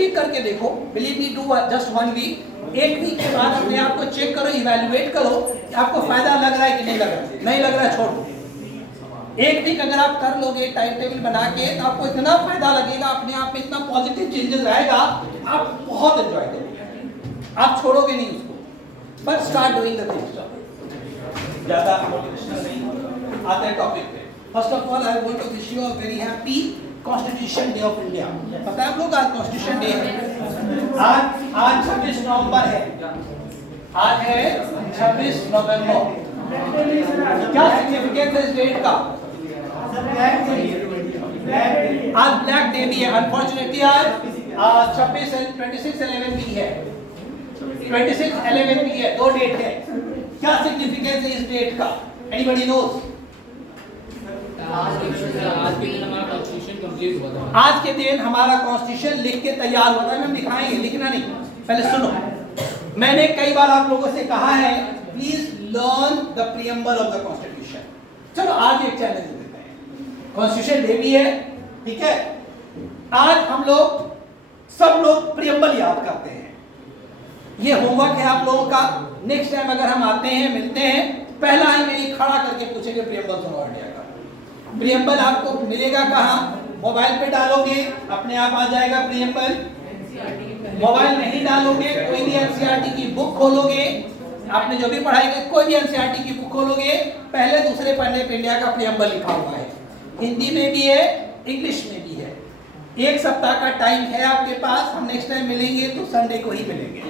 Week करके देखो, believe me, do just 1 week. 1 week के बाद अपने आप को चेक करो, इवैल्यूएट करो कि आपको फायदा लग रहा है कि नहीं लग रहा है। नहीं लग रहा है छोड़ दो। 1 वीक अगर आप कर लोगे टाइम टेबल बना के, तो आपको इतना फायदा लगेगा, अपने आप में इतना पॉजिटिव चेंजेस आएगा, आप बहुत एंजॉय करोगे, आप छोड़ोगे नहीं उसको। But start doing the things. ज्यादा मोटिवेशनल नहीं, आते हैं टॉपिक पे। First of all I want to wish you a very happy Constitution Day of India. पता है आप लोग आज कॉन्स्टिट्यूशन डे है? आज 26 नवंबर है। आज है 26 नवंबर। क्या सिग्निफिकेंस है इस डेट का? आज ब्लैक डे भी है। अनफॉर्चुनेटली आज 26/11 भी है, 26/11 भी है, 2 डेट है। क्या सिग्निफिकेंस है इस डेट का? Anybody knows? आज के दिन हमारा कॉन्स्टिट्यूशन कंप्लीट हुआ था। आज के दिन हमारा कॉन्स्टिट्यूशन लिख के तैयार होता है। हम दिखाएंगे, लिखना नहीं, पहले सुनो। मैंने कई बार आप लोगों से कहा है, please learn the preamble of the constitution. चलो आज एक चैलेंज देते हैं, कॉन्स्टिट्यूशन डे भी है, ठीक है? आज हम लोग सब लोग प्रीएम्बल याद करते हैं। ये होमवर्क है आप लोगों का। नेक्स्ट टाइम अगर हम आते हैं, मिलते हैं, पहला ही मेरी खड़ा करके पूछेंगे प्रीएम्बल सुनो इंडिया का। प्रीएम्बल आपको मिलेगा कहाँ? मोबाइल पे डालोगे, अपने आप आ जाएगा प्रीएम्बल। मोबाइल नहीं डालोगे, कोई भी एनसीईआरटी की बुक खोलोगे, आपने जो भी पढ़ाई की, कोई भी एनसीईआरटी की बुक खोलोगे, पहले दूसरे पन्ने पे इंडिया का प्रीएम्बल लिखा हुआ है। हिंदी में भी है, इंग्लिश में भी है। 1 सप्ताह का टाइम है आपके पास। हम नेक्स्ट टाइम मिलेंगे तो संडे को ही मिलेंगे।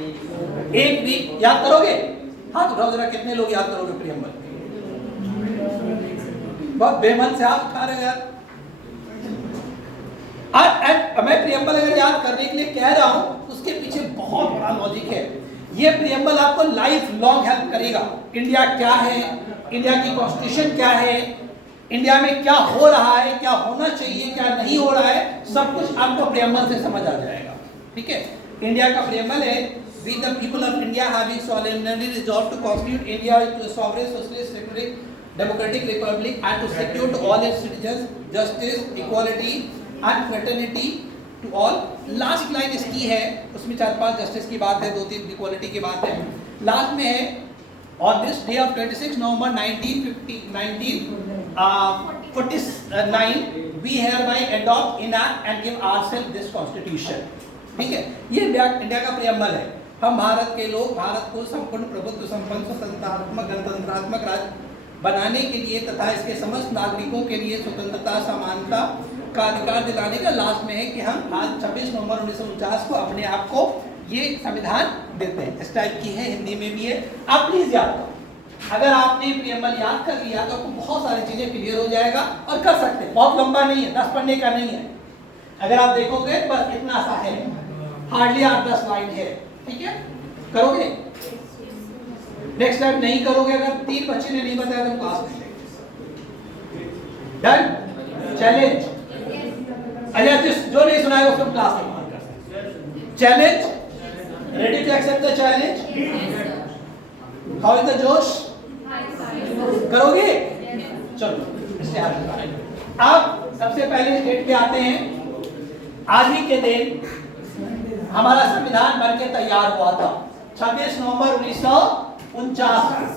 1 वीक याद करोगे? हाथ उठाओ जरा, कितने लोग याद करोगे प्रीएम्बल? बहुत बेमन से हाथ उठा रहे हैं यार। मैं प्रीएम्बल अगर याद करने के लिए कह रहा हूं, उसके पीछे बहुत बड़ा लॉजिक है। ये प्रीएम्बल आपको लाइफ लॉन्ग हेल्प करेगा। इंडिया क्या है, इंडिया की कॉन्स्टिट्यूशन क्या है, इंडिया में क्या हो रहा है, क्या होना चाहिए, क्या नहीं हो रहा है, सब कुछ आपको प्रीएम्बल से समझ आ जाएगा। ठीक है? इंडिया का प्रीएम्बल है, we the people of India having solemnly resolved to constitute India into a sovereign socialist democratic republic and to secure to all its citizens justice, equality and fraternity to all। Last line इसकी है, उसमें 4-5 justice की बात है, 2-3 equality की बात है। Last में है, on this day of 26 November 1949 we hereby adopt, enact and give ourselves this constitution। ठीक है? ये इंडिया का प्रीएम्बल है। हम भारत के लोग भारत को संपूर्ण प्रभुत्व संपन्न स्वतंत्रात्मक गणतंत्रात्मक राज्य बनाने के लिए तथा इसके समस्त नागरिकों के लिए स्वतंत्रता समानता का अधिकार दिलाने का लास्ट में है कि हम आज 26 नवंबर 1949 को अपने आप को ये संविधान देते हैं। इस टाइप की है, हिंदी में भी है। आप प्लीज याद करो। अगर आपने प्रीएम्बल याद कर लिया तो आपको बहुत सारी चीजें क्लियर हो जाएगा और कर सकते हैं। बहुत लंबा नहीं है, 10 पन्ने का नहीं है। अगर आप देखोगे बस इतना सा है, हार्डली 8-10 लाइन है। ठीक है? करोगे? नेक्स्ट टाइम नहीं करोगे, अगर 3 बच्चे ने नहीं बताया तो क्लास में डन। चैलेंज। अच्छा, जो नहीं सुनाएगा उसको क्लास में मार कर सकते हैं। Challenge, ready to accept the challenge? How is the जोश? करोगे? चलो अब सबसे पहले डेट पे आते हैं। आज ही के दिन हमारा संविधान बनके तैयार हुआ था, 26 नवंबर 1949।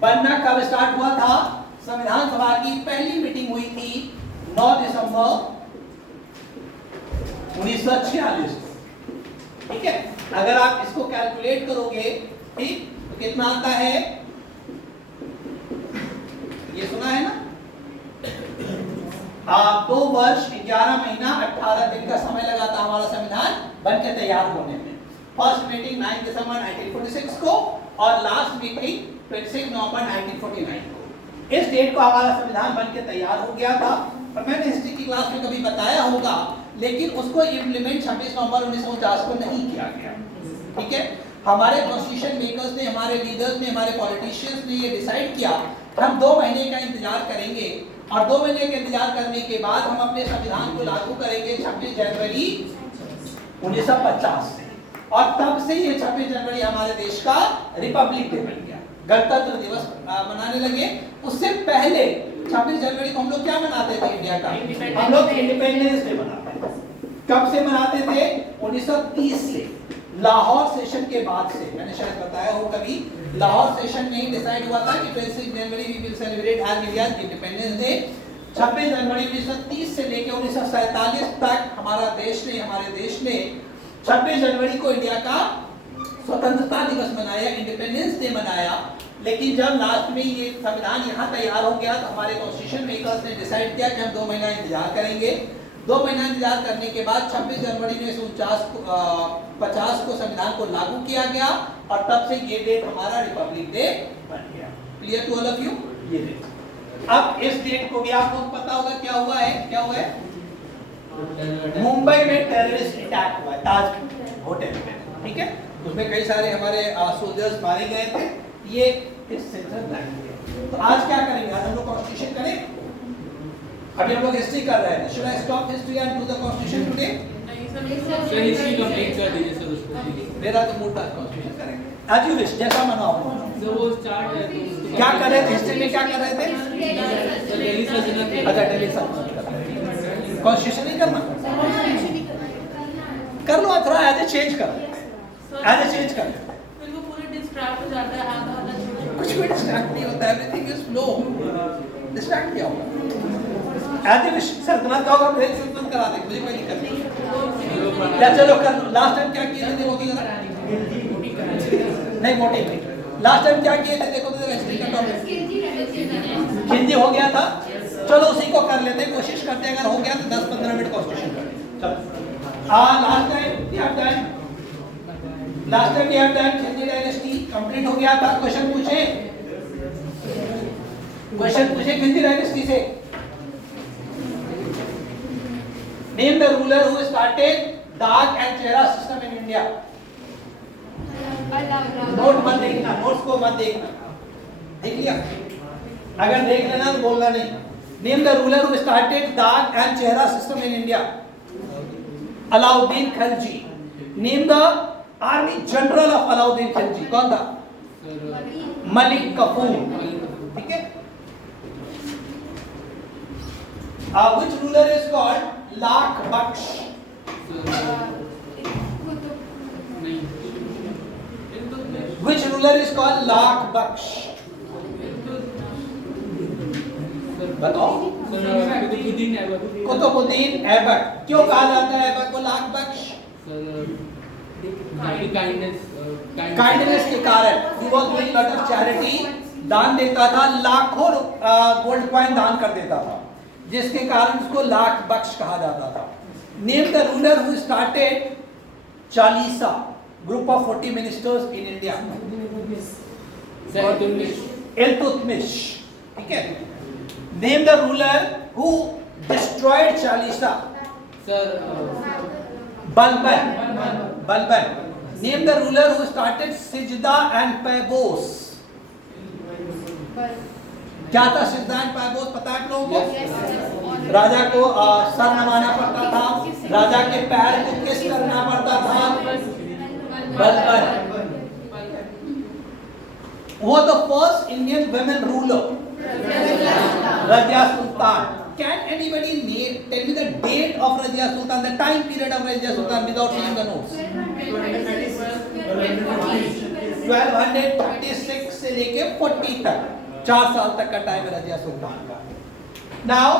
बनना कब स्टार्ट हुआ था? संविधान सभा की पहली मीटिंग हुई थी 9 दिसंबर 1946। ठीक है? अगर आप इसको कैलकुलेट करोगे, ठीक, तो कितना आता है? ये सुना है ना? 2 वर्ष 11 महीना 18 दिन का समय लगा था हमारा संविधान बनके तैयार होने में। फर्स्ट मीटिंग 9 दिसंबर 1946 को और लास्ट मीटिंग 26 नवंबर 1949 को। इस डेट को हमारा संविधान बनके तैयार हो गया था। और मैंने हिस्ट्री की क्लास में कभी बताया होगा, लेकिन उसको इम्प्लीमेंट 26 नवंबर 1949 को नहीं किया गया। ठीक है? हमारे कॉन्स्टिट्यूशन मेकर्स ने, हमारे लीडर्स ने, हमारे पॉलिटिशियंस ने ये डिसाइड किया हम 2 महीने का इंतजार करेंगे और 2 महीने का इंतजार करने के बाद हम अपने संविधान को लागू करेंगे 26 जनवरी 1950 से। और तब से ये 26 जनवरी हमारे देश का रिपब्लिक डे बन गया, गणतंत्र दिवस मनाने लगे। उससे पहले 26 जनवरी को हम लोग क्या मनाते थे इंडिया का? हम लोग इंडिपेंडेंस डे मनाते थे। कब से मनाते थे? 1930 से, लाहौर सेशन के बाद से। मैंने शायद बताया हो कभी, लाहौर सेशन में ही डिसाइड हुआ था कि 26 जनवरी we will celebrate as India Independence Day. 26 जनवरी 1930 से लेकर 1947 तक हमारे देश ने 26 जनवरी को इंडिया का स्वतंत्रता दिवस मनाया, इंडिपेंडेंस डे मनाया। लेकिन जब लास्ट में ये संविधान यहाँ तैयार हो गया तो हमारे कॉन्स्टिट्यूशन मेकर्स ने डिसाइड किया कि हम 2 महीना इंतजार करेंगे। 2 महीना इंतजार करने के बाद 26 जनवरी 1950 को संविधान को लागू किया गया और तब से ये डेट हमारा रिपब्लिक डे बन गया। Clear to all of you? ये डेट। अब इस डेट को भी आपको पता होगा क्या हुआ है? मुंबई में टेररिस्ट अटैक हुआ है ताज होटल में, ठीक है? उसमें कई सारे हमारे सोल्जर्स मारे गए थे। ये इस सेंसर लाइन है। तो आज क्या करेंगे? आज हम लोग कॉन्स्टिट्यूशन करें। अभी हम लोग हिस्ट्री कर रहे हैं। Should I stop history and do the constitution today? Sir history complete कर दीजिए सर उसको। मेरा तो मूड था कॉन्स्टिट्यूशन करेंगे। आज यू विश, जैसा मनाओ। सर वो स्टार्ट है तो क्या कर रहे थे हिस्ट्री में? क्या कर रहे थे? सर दिल्ली सल्तनत। अच्छा, दिल्ली सल्तनत। कॉन्स्टिट्यूशन नहीं करना? कर लो, थोड़ा एज ए चेंज कर। फिर वो पूरे डिस्ट्रैक्ट हो जाता है, आधा आधा छोड़ कुछ भी डिस्ट्रैक्ट नहीं होता, एवरीथिंग इज फ्लो। डिस्ट्रैक्ट क्या होगा? एज ए सल्तनत का होगा, फिर सल्तनत करा देंगे, मुझे कोई दिक्कत नहीं। या चलो कर लो। लास्ट टाइम क्या किए थे देखो तो जरा। नहीं, मोटी नहीं। लास्ट टाइम क्या किए थे देखो तो जरा। हिस्ट्री का टॉपिक खिंजी हो गया था। चलो उसी को कर लेते हैं, कोशिश करते हैं, अगर हो गया तो 10-15 मिनट कॉन्स्टिट्यूशन करें। चलो last time we have done Khilji dynasty complete हो गया था। क्वेश्चन पूछे खिंजी डायनेस्टी से। Name the ruler who started dagh and chehra system in India. Note मत देखना, नोट्स को मत देखना। देख लिया? अगर देख लेना तो बोलना नहीं। Name the ruler who started dagh and chehra system in India. Alauddin Khilji. Name the army general of Alauddin Khilji. कौन था? मलिक कफूर, ठीक है? Which ruler is called lakh Bakhsh? Which ruler is called lakh बख्श? बताओ। कुतुबुद्दीन ऐबक। क्यों कहा जाता है ऐबक को लाख बख्श? काइंडनेस के कारण। He was doing lot of charity, दान देता था, लाखों गोल्ड कॉइन दान कर देता था, जिसके कारण उसको लाख बख्श कहा जाता था। Name the ruler who started Chalisa, group of 40 ministers in India. Iltutmish, ठीक है? Name the ruler who destroyed Chalisa. Balban. Name the ruler who started Sijda and Paibos. क्या था सिजदा एंड पैबोस? पता है आप लोगों को? राजा को सर नवाना पड़ता था, राजा के पैर को किस करना पड़ता था। बलबन। वो the first Indian women ruler, Razia Sultan. Can anybody tell me the date of Rajia Sultan, the time period of Rajia Sultan without seeing the notes? 1236 से लेके 40 तक, 4 साल तक का टाइम है रजिया सुल्तान का। Now,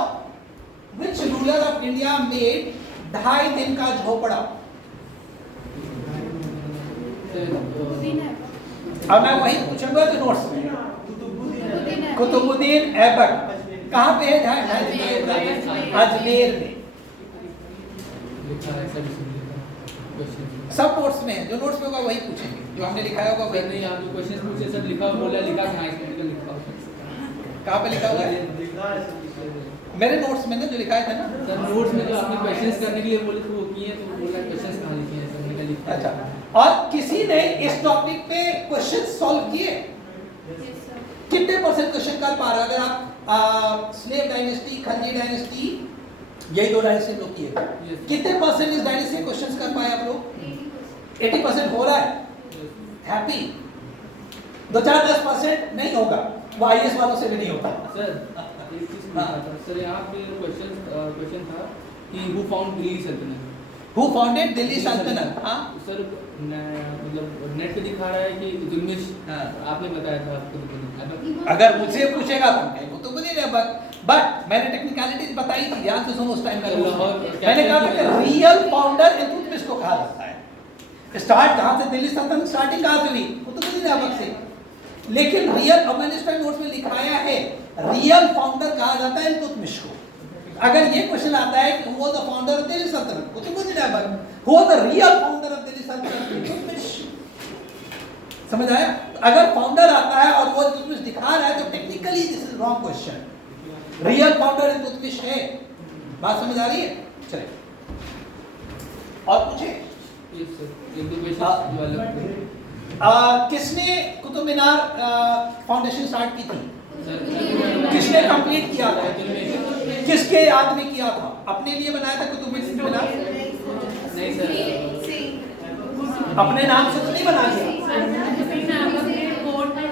which ruler of India made 2.5 दिन का झोपड़ा? अब मैं वही पूछूंगा जो नोट्स में। कुतुबुद्दीन ऐबक। कहाँ पे है? अजमेर में। सब नोट्स में है, जो नोट्स में होगा वही पूछेंगे, जो हमने लिखा होगा वही। नहीं, आप जो क्वेश्चन पूछे सब लिखा बोला, लिखा कहाँ है? लिखा कहाँ पे लिखा हुआ है? मेरे नोट्स में ना जो लिखा है ना सर। नोट्स में जो आपने क्वेश्चंस करने के लिए बोले थे वो किए, तो बोला क्वेश्चंस कहाँ लिखे हैं सर? मैंने लिखा। अच्छा, और किसी ने इस टॉपिक पे क्वेश्चन सॉल्व किए? कितने परसेंट क्वेश्चन कर पा रहे? अगर आप स्लेव डायनेस्टी, खलजी डायनेस्टी, यही 2 डायनेस्टी लोग किए, कितने परसेंट इस डायनेस्टी क्वेश्चंस कर पाए आप लोग? 80% हो रहा है। हैप्पी? 2-4-10% नहीं होगा, वो आईएएस वालों से भी नहीं होगा। सर एक चीज पूछना था सर, यहाँ पे क्वेश्चन था कि हु फाउंड दिल्ली सल्तनत। हु फाउंडेड दिल्ली सल्तनत? हाँ सर मतलब नेट पे दिखा रहा है कि इल्तुतमिश। हाँ। आपने बताया था आपको अगर मुझसे पूछेगा तो मैं वो तो बोल ही रहा, बट मैंने टेक्निकलिटीज बताई थी, ध्यान से सुनो उस टाइम का। मैंने कहा था कि रियल फाउंडर इल्तुतमिश को कहा जाता है। स्टार्ट कहाँ से, दिल्ली सल्तनत स्टार्टिंग कहाँ से हुई वो तो बोल ही रहा वक्त से, लेकिन रियल, और मैंने इस टाइम नोट्स में लिखाया है, रियल फाउंडर कहा जाता है इल्तुतमिश को। अगर ये क्वेश्चन आता है कि who was the founder of Delhi सल्तनत, वो तो बोल ही रहा है, who was the real founder of Delhi सल्तनत, इल्तुतमिश। समझ आया? अगर फाउंडर आता है और वो इल्तुतमिश दिखा रहा है तो technically this is wrong question. Real founder Iltutmish है। बात समझ आ रही है? चलिए और पूछे। किसने कुतुब मीनार फाउंडेशन स्टार्ट की थी? किसने कंप्लीट किया था? किसके याद में किया था? अपने लिए बनाया था कुतुब मीनार? नहीं सर, अपने नाम से तो नहीं बना दिया।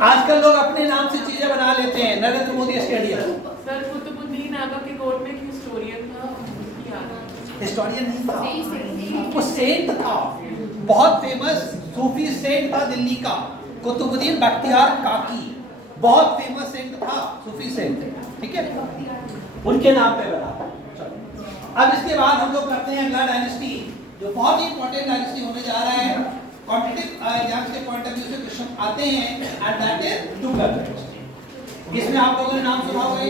आजकल लोग अपने नाम से चीजें बना लेते हैं। नरेंद्र मोदी स्टेडियम, सर कुतुबुद्दीन ऐबक के कोर्ट में एक हिस्टोरियन था, उसकी याद। हिस्टोरियन नहीं था, वो सेंट था, बहुत फेमस सूफी सेंट था दिल्ली का, कुतुबुद्दीन बख्तियार काकी, बहुत फेमस सेंट था, सूफी सेंट, ठीक है, उनके नाम पे बना। अब इसके बाद हम लोग करते हैं अगला डायनेस्टी, जो बहुत ही इंपॉर्टेंट डायनेस्टी होने जा रहा है, कॉम्पिटिटिव एग्जाम के पॉइंट ऑफ व्यू से क्वेश्चन आते हैं, and that is Tughlaq dynasty. इसमें आप लोगों ने नाम सुना होगा,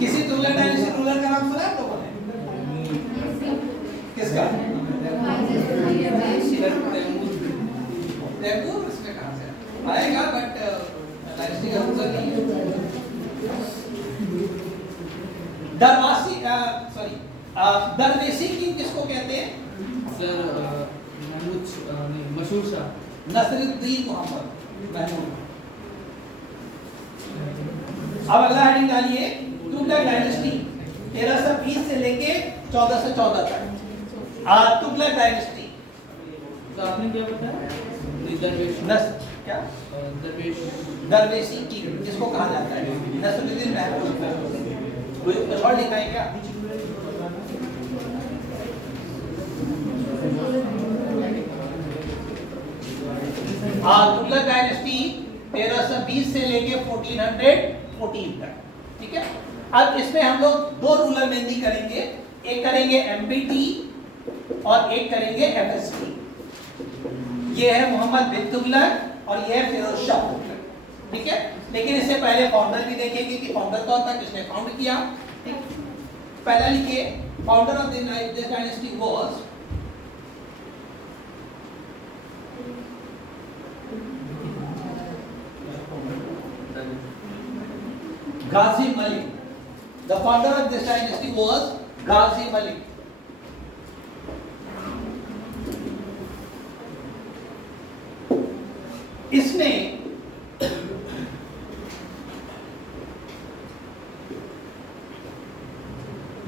किसी तुगलक डायनेस्टी रूलर का नाम सुना है आप लोगों ने? किसका? तैमूर। इसमें कहां से आएगा, बट डायनेस्टी का रूलर नहीं है। दरवासी, सॉरी, दरवेशी किंग किसको कहते हैं? सर मशहूर शाह नसरुद्दीन मोहम्मद महमूद। अब अगला हेडिंग डालिए, तुगलक डायनेस्टी 1320 से लेके 1414 तक। तुगलक डायनेस्टी। तो आपने क्या बताया? दरवेश क्या? दरवेश दरवेशी किंग जिसको कहा जाता है नसरुद्दीन महमूद। कोई कुछ और लिखा है क्या? तुगलक डायनेस्टी 1320 से लेके 1414 तक, ठीक है। अब इसमें हम लोग दो रूलर मेहंदी करेंगे, एक करेंगे एमबीटी और एक करेंगे एफएसटी। ये है मोहम्मद बिन तुगलक और ये है फिरोज शाह तुगलक, ठीक है। लेकिन इससे पहले फाउंडर भी देखेंगे कि फाउंडर कौन था, किसने फाउंड किया। पहला लिखिए, founder of this dynasty was Ghazi Malik. The founder of this dynasty was Ghazi Malik. इसने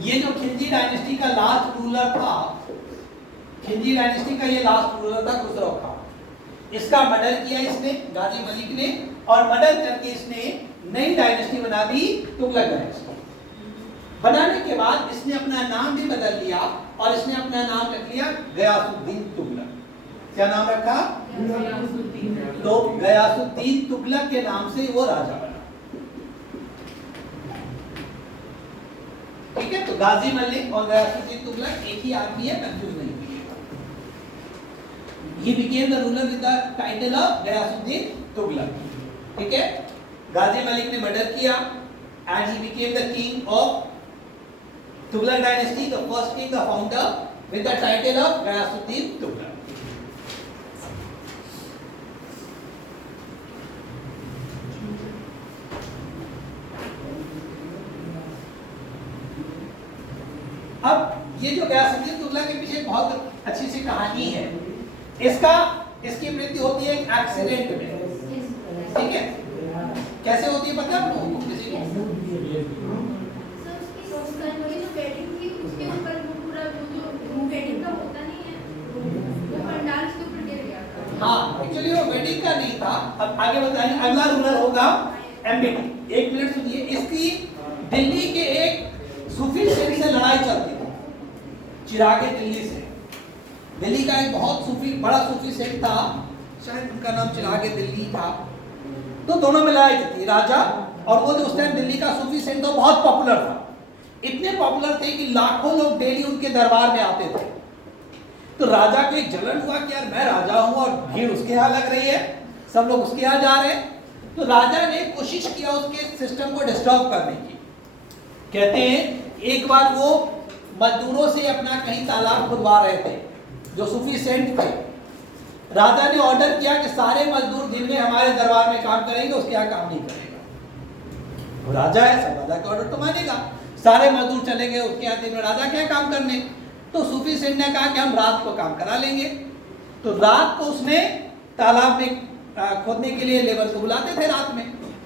ये जो खिलजी डायनेस्टी का लास्ट रूलर था, खिलजी डायनेस्टी का ये लास्ट रूलर था खुसरो खां। इसका मर्डर किया इसने, गाजी मलिक ने, और मर्डर करके इसने नई डायनेस्टी बना दी, तुगलक डायनेस्टी। बनाने के बाद इसने अपना नाम भी बदल लिया और इसने अपना नाम रख लिया गयासुद्दीन तुगलक। क्या नाम रखा? तो गयासुद्दीन तुगलक के नाम से वो राजा बना, ठीक है। तो गाजी मलिक और गयासुद्दीन तुगलक एक ही आदमी है, कंफ्यूज नहीं कीजिएगा। He became the ruler with the title of Ghiyasuddin Tughlaq, ठीक है। गाजी मलिक ने मर्डर किया and he became the king of Tughlaq dynasty, the first king, the founder, with the title of Ghayasuddin Tughlaq. अब ये जो गयासुद्दीन तुगलक के पीछे बहुत अच्छी सी कहानी है। इसकी मृत्यु होती है एक एक्सीडेंट में, ठीक है। कैसे होती है पता है आपको? किसी को हाँ, एक्चुअली वो वेडिंग का नहीं था। अब आगे बताएंगे। अगला रूलर होगा एमबीटी। एक मिनट सुनिए, इसकी दिल्ली के एक सूफी सेठ से लड़ाई चलती थी, चिरागे दिल्ली से। दिल्ली का एक बहुत सूफी बड़ा सूफी सेठ था, शायद उनका नाम चिरागे दिल्ली था। तो दोनों मिलाए थी, राजा और वो जो उस टाइम दिल्ली का सूफी सेठ था बहुत पॉपुलर था। इतने पॉपुलर थे कि लाखों लोग डेली उनके दरबार में आते थे। तो राजा को एक जलन हुआ कि यार मैं राजा हूं और भीड़ उसके यहाँ लग रही है, सब लोग उसके यहाँ जा रहे हैं। तो राजा ने कोशिश किया उसके सिस्टम को डिस्टर्ब करने की। कहते हैं एक बार वो मजदूरों से अपना कहीं तालाब खुदवा रहे थे, जो सूफी सेंट थे। राजा ने ऑर्डर किया कि सारे मजदूर दिन में हमारे दरबार में काम करेंगे, उसके यहाँ काम नहीं करेगा। वो राजा है, सब राजा का ऑर्डर तो मानेगा। सारे मजदूर चले गए उसके यहाँ दिन में, राजा क्या काम करने। तो सूफी सेठ ने कहा कि हम रात को काम करा लेंगे। तो रात को उसने तालाब में खोदने के लिए लेबर को बुलाते थे, रात में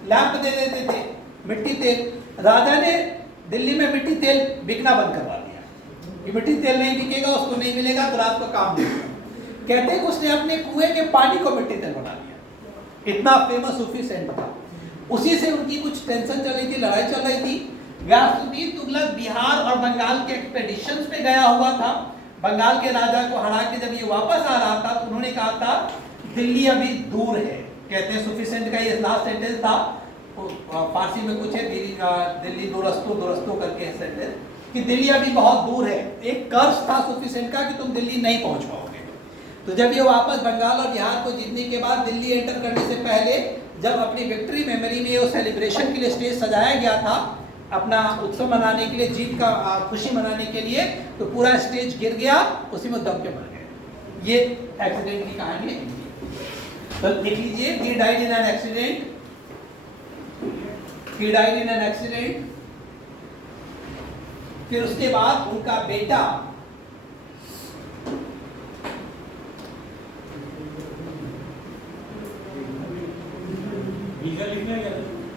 लैंप दे देते थे, मिट्टी तेल। राजा ने दिल्ली में मिट्टी तेल बिकना बंद करवा दिया कि मिट्टी तेल नहीं बिकेगा, उसको नहीं मिलेगा तो रात को काम नहीं होगा। कहते हैं कि उसने अपने कुएं के पानी को मिट्टी तेल बना दिया। इतना फेमस सूफी सेंट था। उसी से उनकी कुछ टेंशन चल रही थी, लड़ाई चल रही थी। गयासुद्दीन तुगलक बिहार और बंगाल के एक्सपेडिशंस पे गया हुआ था। बंगाल के राजा को हरा के जब ये वापस आ रहा था तो उन्होंने कहा था दिल्ली अभी दूर है। कहते हैं सूफी सेंट का ये लास्ट सेंटेंस था, फारसी में कुछ है दिल्ली दुरस्तो करके सेंटेंस, कि दिल्ली अभी बहुत दूर है। एक कर्ज था सूफी सेंट का कि तुम दिल्ली नहीं पहुंच पाओगे। तो जब ये वापस बंगाल और बिहार को जीतने के बाद दिल्ली एंटर करने से पहले जब अपनी विक्ट्री मेमोरी में वो सेलिब्रेशन के लिए स्टेज सजाया गया था, अपना उत्सव मनाने के लिए, जीत का खुशी मनाने के लिए, तो पूरा स्टेज गिर गया, उसी में दब के मर गए। ये एक्सीडेंट की कहानी है। तो लिख लीजिए, he died in an accident, he died in an accident। फिर उसके बाद उनका बेटा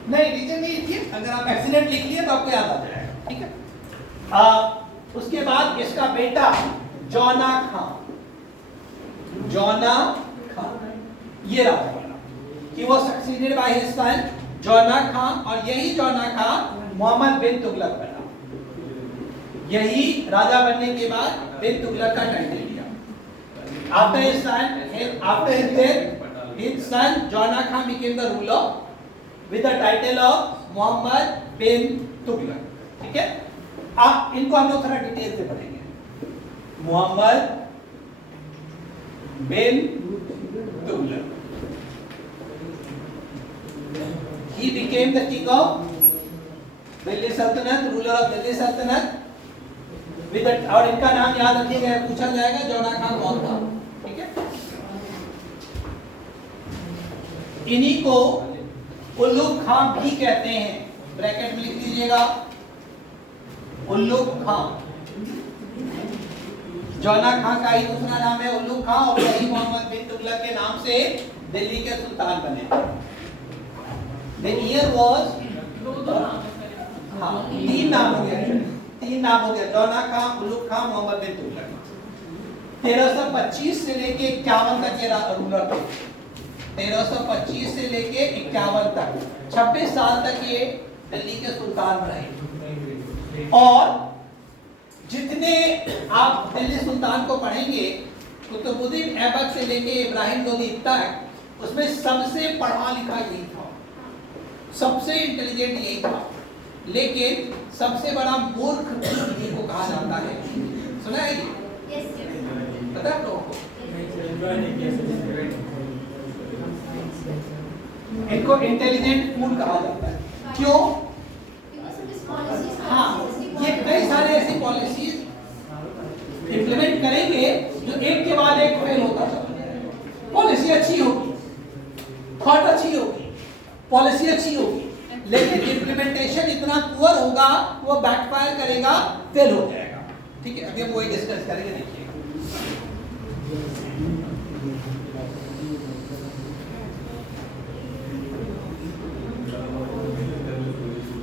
नहीं, रीजन नहीं लिखिए, अगर आप एक्सीडेंट लिख लिए तो आपको याद आ जाएगा, ठीक है। उसके बाद इसका बेटा जौना खान ये राजा बना, कि वो सक्सीडेड बाय हिज सन जौना खान, और यही जौना खान मोहम्मद बिन तुगलक बना। यही राजा बनने के बाद बिन तुगलक का टाइटल लिया। After his death, his son Jona Khan became the ruler with the title of Muhammad bin Tughlaq। ठीक है, अब इनको हम लोग थोड़ा डिटेल से पढ़ेंगे। Mohammad bin Tughlaq, he became the king of Delhi सल्तनत, ruler of दिल्ली सल्तनत with the, और इनका नाम याद रखिएगा, पूछा जाएगा जौना खान कौन था। ठीक है, इन्हीं को उल्लुग खां भी कहते हैं, ब्रैकेट में लिख लीजिएगा, उल्लुग खां। जौना खां का ही दूसरा नाम है उल्लुग खां, और वही मोहम्मद बिन तुगलक के नाम से दिल्ली के सुल्तान बने। The year was, हाँ, तीन नाम हो गया, जौना खां, उल्लुग खां, मोहम्मद बिन तुगलक। 1325 से लेके 51 तक ये रूलर थे। 1325 से लेके 51 तक 26 साल तक ये दिल्ली के सुल्तान रहे। और जितने आप दिल्ली सुल्तान को पढ़ेंगे, कुतुबुद्दीन ऐबक से लेके इब्राहिम लोदी तक, उसमें सबसे पढ़ा लिखा यही था, सबसे इंटेलिजेंट यही था, लेकिन सबसे बड़ा मूर्ख इन्हीं को कहा जाता है। सुना है ये? पता है आप लोगों को? इनको इंटेलिजेंट फूल कहा जाता है। क्यों? हाँ, ये कई सारे ऐसी पॉलिसीज इंप्लीमेंट करेंगे जो एक के बाद एक फेल होता चला जाएगा। पॉलिसी अच्छी होगी, थॉट अच्छी होगी, पॉलिसी अच्छी होगी, लेकिन इंप्लीमेंटेशन इतना पुअर होगा, वो बैकफायर करेगा, फेल हो जाएगा। ठीक है, अभी हम वही डिस्कस करेंगे, देखिए।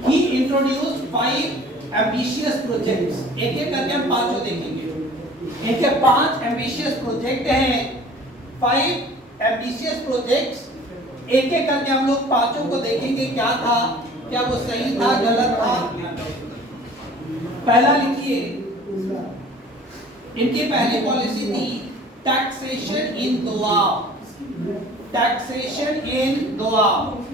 He introduced 5 ambitious projects। एक एक करके हम पांचों देखेंगे। इनके 5 ambitious प्रोजेक्ट हैं, 5 ambitious projects। एक एक करके हम लोग पांचों को देखेंगे, क्या था, क्या वो सही था, गलत था। पहला लिखिए, इनकी पहली पॉलिसी थी taxation in Doab, taxation in Doab.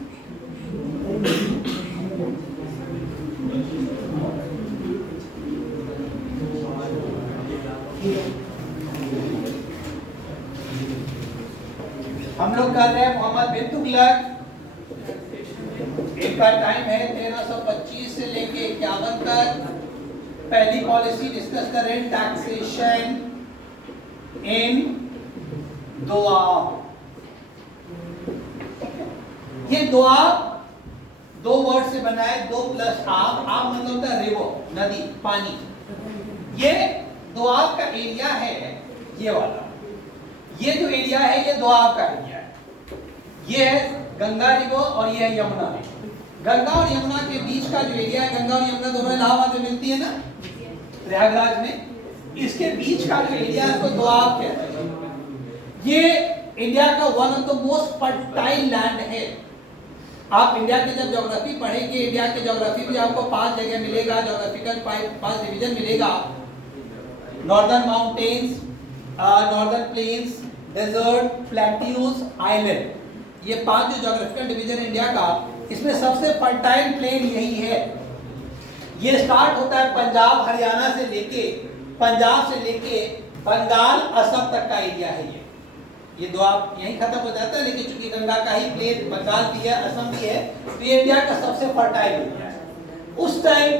हम लोग कर रहे हैं मोहम्मद बिन तुगलक, इनका टाइम है 1325 से लेके 51 तक। पहली पॉलिसी डिस्कस कर रहे हैं टैक्सेशन इन दोआब। ये दोआब दो वर्ड से बना है, दो प्लस आब, आब मतलब होता है रिवर, नदी, पानी। ये दोआब का एरिया है, ये वाला, ये जो एरिया है ये दोआब का एरिया है। ये है गंगा रिवर और ये है यमुना रिवर। गंगा और यमुना के बीच का जो एरिया है, गंगा और यमुना दोनों इलाहाबाद में मिलती है ना, प्रयागराज में, इसके बीच का जो एरिया है उसको दोआब कहते हैं। ये इंडिया का one of the most fertile land है। आप इंडिया के जब ज्योग्राफी पढ़ेंगे, इंडिया के ज्योग्राफी में आपको 5 जगह मिलेगा, ज्योग्राफिकल 5 डिवीजन मिलेगा। Northern mountains, northern plains, desert, plateaus, island, ये 5 जो ज्योग्राफिकल डिवीजन है इंडिया का, इसमें सबसे फर्टाइल प्लेन यही है। ये स्टार्ट होता है पंजाब हरियाणा से लेके, पंजाब से लेके बंगाल असम तक का एरिया है। ये दोआब यहीं खत्म हो जाता है, लेकिन चूंकि गंगा का ही प्लेन बंगाल भी है, असम भी है, तो ये इंडिया का सबसे फर्टाइल एरिया है। उस टाइम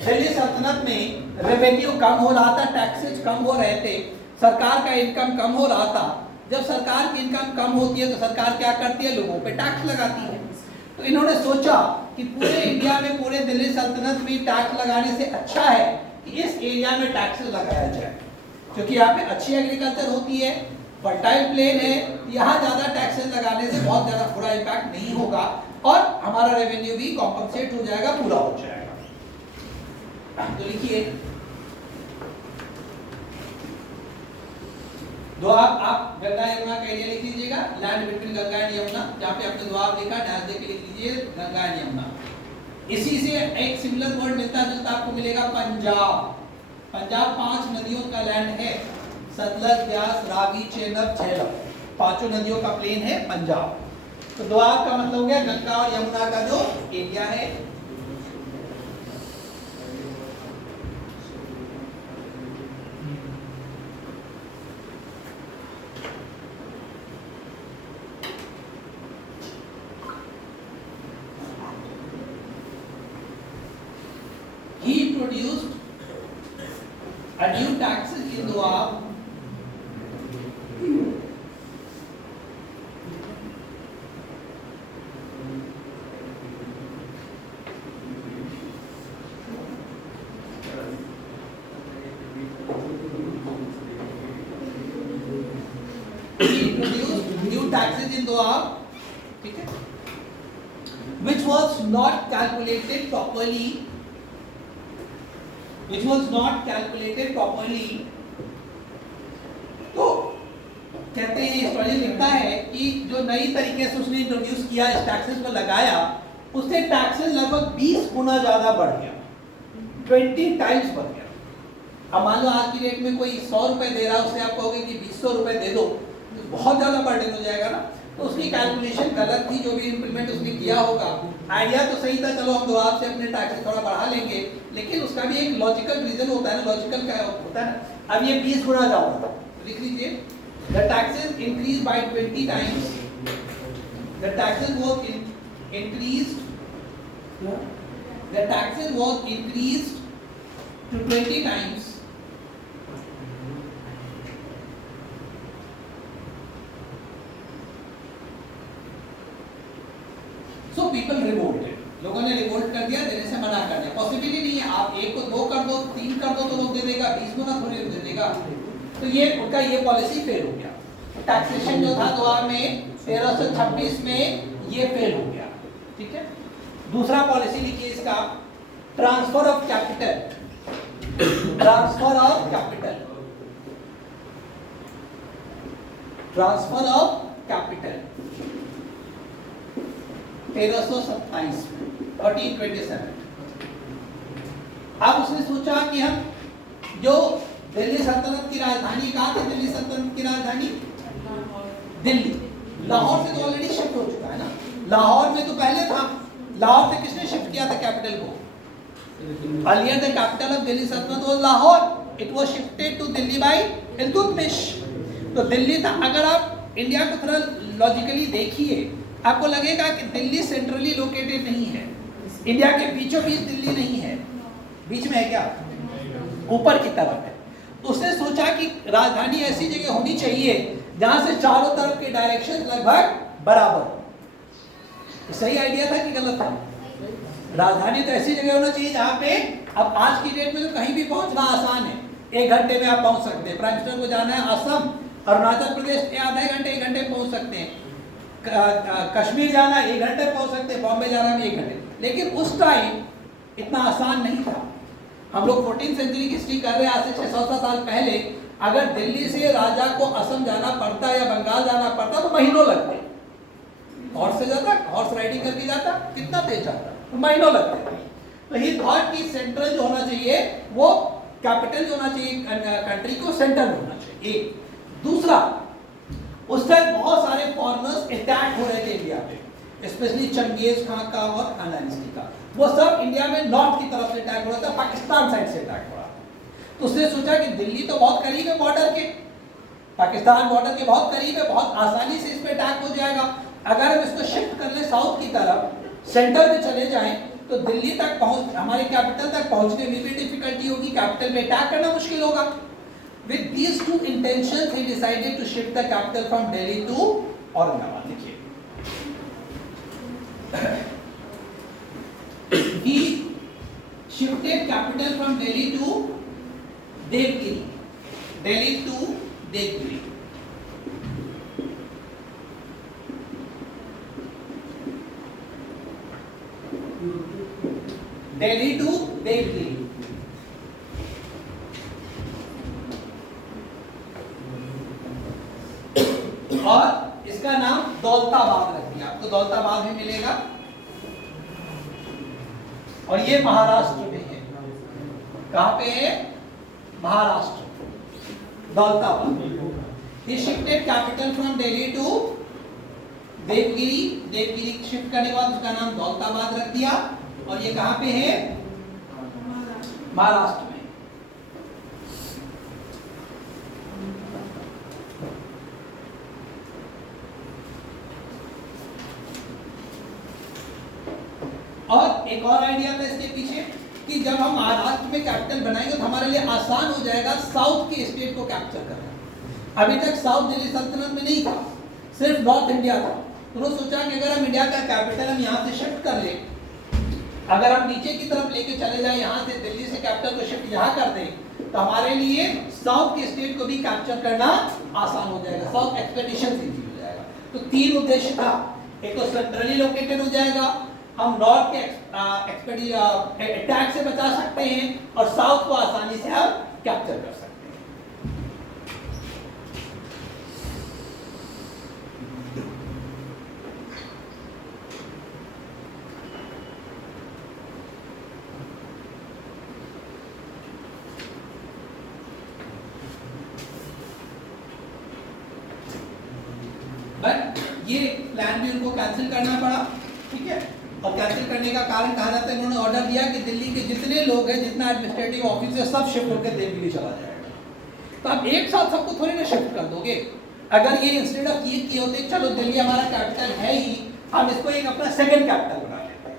दिल्ली सल्तनत में रेवेन्यू कम हो रहा था, टैक्सेस कम हो रहे थे, सरकार का इनकम कम हो रहा था। जब सरकार की इनकम कम होती है तो सरकार क्या करती है, लोगों पे टैक्स लगाती है। तो इन्होंने सोचा कि पूरे इंडिया में, पूरे दिल्ली सल्तनत में टैक्स लगाने से अच्छा है कि इस एरिया में टैक्स लगाया जाए, क्योंकि यहाँ पे अच्छी एग्रीकल्चर होती है, फर्टाइल प्लेन है, यहाँ ज्यादा टैक्सेस लगाने से बहुत ज्यादा बुरा इम्पैक्ट नहीं होगा और हमारा रेवेन्यू भी कॉम्पनसेट हो जाएगा, पूरा हो जाएगा। तो लिखिए दोआब, आप गंगा यमुना का एरिया लिख लीजिएगा, land between Ganga and Yamuna. जहाँ पे आपने दोआब लिखा, ध्यान देके लिख लीजिए गंगा एंड यमुना। इसी से एक सिमिलर वर्ड मिलता जुलता आपको मिलेगा पंजाब। पंजाब 5 नदियों का लैंड है, सतलज, ब्यास, रावी, चेनाब, झेलम, 5 नदियों का प्लेन है पंजाब। तो दोआब का मतलब हो गया गंगा और यमुना का जो एरिया है। He introduced a new taxes in Doab ठीक है, which was not calculated properly, which was not calculated properly। तो कहते हैं, हिस्टोरियन लिखता है कि जो नई तरीके से उसने इंट्रोड्यूस किया, इस टैक्सेस को लगाया, उससे टैक्सेस लगभग 20 गुना ज्यादा बढ़ गया, 20 टाइम्स बढ़ गया। अब मान लो आज की डेट में कोई 100 रुपए दे रहा है, उससे आप कहोगे कि 200 रुपए दे दो, तो बहुत ज्यादा बर्डन हो जाएगा ना। तो उसकी कैलकुलेशन गलत थी, जो भी इंप्लीमेंट उसने किया होगा। आइडिया तो सही था, चलो हम दोआब से अपने टैक्सेस थोड़ा बढ़ा लेंगे, लेकिन उसका भी एक लॉजिकल रीजन होता है ना, लॉजिकल क्या होता है ना। अब ये 20 गुना ज्यादा, तो लिख लीजिए the taxes increase by 20 times, the taxes was increased, the taxes was increased to 20 times, so people revolted, लोगों ने रिवोल्ट कर दिया, देने से मना कर दिया। पॉसिबिलिटी नहीं है, आप 1 को 2 कर दो, 3 कर दो तो लोग दे देगा, 20 गुना थोड़ी दे देगा। तो ये उनका ये पॉलिसी फेल हो गया। टैक्सेशन जो था दोआब में 1326 में ये फेल हो गया, ठीक है। दूसरा पॉलिसी लिखिए इसका, transfer of capital, transfer of capital, transfer of capital 1327 1327। अब उसने सोचा कि हम जो दिल्ली सल्तनत की राजधानी कहाँ थी? दिल्ली सल्तनत की राजधानी लाहौर। दिल्ली। लाहौर से तो ऑलरेडी शिफ्ट हो चुका है ना, लाहौर में तो पहले था। लाहौर से किसने शिफ्ट किया था कैपिटल को? Earlier the capital of Delhi Sultanate was Lahore. It was shifted to Delhi by Iltutmish. तो दिल्ली था। अगर आप इंडिया को थोड़ा लॉजिकली देखिए, आपको लगेगा कि दिल्ली सेंट्रली लोकेटेड नहीं है, इंडिया के बीचों बीच दिल्ली नहीं है, बीच में है क्या? ऊपर की तरफ है। तो उसने सोचा कि राजधानी ऐसी जगह होनी चाहिए जहां से चारों तरफ के डायरेक्शन लगभग बराबर हो। सही आइडिया था कि गलत था? राजधानी तो ऐसी जगह होना चाहिए जहां पे, अब आज की डेट में तो कहीं भी पहुंचना आसान है, 1 घंटे में आप पहुंच सकते हैं। प्राइम मिनिस्टर को जाना है असम, अरुणाचल प्रदेश आधे घंटे 1 घंटे पहुंच सकते हैं। कश्मीर जाना है 1 घंटे पहुंच सकते हैं, बॉम्बे जाना है 1 घंटे। लेकिन उस टाइम इतना आसान नहीं था। हम लोग 14वीं सेंचुरी की हिस्ट्री कर रहे हैं, आज से 600 साल पहले अगर दिल्ली से राजा को असम जाना पड़ता या बंगाल जाना पड़ता तो महीनों लगते। हॉर्स से जाता, हॉर्स राइडिंग करके जाता, कितना तेज जाता, तो महीनों लगते। तो ही थॉट कि सेंट्रल जो होना चाहिए वो कैपिटल जो होना चाहिए कंट्री को सेंटर में होना चाहिए। एक दूसरा, उस टाइम बहुत सारे फॉरेनर्स अटैक हो रहे थे इंडिया पे, स्पेशली चंगेज खान का और खान डायनेस्टी का। वो सब इंडिया में नॉर्थ की तरफ से अटैक हो रहा था, पाकिस्तान साइड से अटैक हो रहा था। तो उसने सोचा कि दिल्ली तो बहुत करीब है बॉर्डर के, पाकिस्तान बॉर्डर के बहुत करीब है, बहुत आसानी से इस पे अटैक हो जाएगा। अगर हम इसको शिफ्ट कर ले साउथ की तरफ, सेंटर में चले जाएं, तो दिल्ली तक पहुंच, हमारे कैपिटल तक पहुंचने में भी डिफिकल्टी होगी, कैपिटल पे अटैक करना मुश्किल होगा। With these two intentions, he decided to shift the capital from Delhi to Aurangabad. देखिए, he shifted capital from Delhi to Devgiri. Delhi to Devgiri. Delhi to Devgiri. और इसका नाम दौलताबाद रख दिया, आपको दौलताबाद भी मिलेगा। और ये महाराष्ट्र में है, कहां पे है? Maharashtra, Daulatabad. He shifted capital from Delhi to Devagiri. Devagiri shift करने के बाद उसका नाम दौलताबाद रख दिया। और ये कहां पे है? महाराष्ट्र में। और एक और आइडिया था इसके पीछे कि जब हम महाराष्ट्र में कैपिटल बनाएंगे तो हमारे लिए आसान हो जाएगा साउथ के स्टेट को कैप्चर करना। अभी तक साउथ दिल्ली सल्तनत में नहीं था, सिर्फ नॉर्थ इंडिया था। तो उन्होंने सोचा कि अगर हम इंडिया का कैपिटल हम यहाँ से शिफ्ट कर ले, अगर हम नीचे की तरफ लेके चले जाए, यहाँ से दिल्ली से कैपिटल को शिफ्ट यहाँ कर दें, तो हमारे लिए साउथ के स्टेट को भी कैप्चर करना आसान हो जाएगा, साउथ एक्सपेडिशन इजी हो जाएगा। तो 3 उद्देश्य था, एक तो सेंट्रली लोकेटेड हो जाएगा, हम नॉर्थ के अटैक से बचा सकते हैं, और साउथ को आसानी से हम कैप्चर कर सकते हैं। बट ये प्लान भी उनको कैंसिल करना पड़ा, ठीक है। और कैंसिल करने का कारण कहा जाता है, इन्होंने ऑर्डर दिया कि दिल्ली के जितने लोग हैं, जितना एडमिनिस्ट्रेटिव ऑफिस है, सब शिफ्ट होकर दिल्ली चला जाएगा। तो आप एक साथ सबको थोड़ी ना शिफ्ट कर दोगे। अगर ये इंस्टेड ऑफ ये किए होते, चलो दिल्ली हमारा कैपिटल है ही, हम इसको एक अपना सेकंड कैपिटल बना लेते हैं,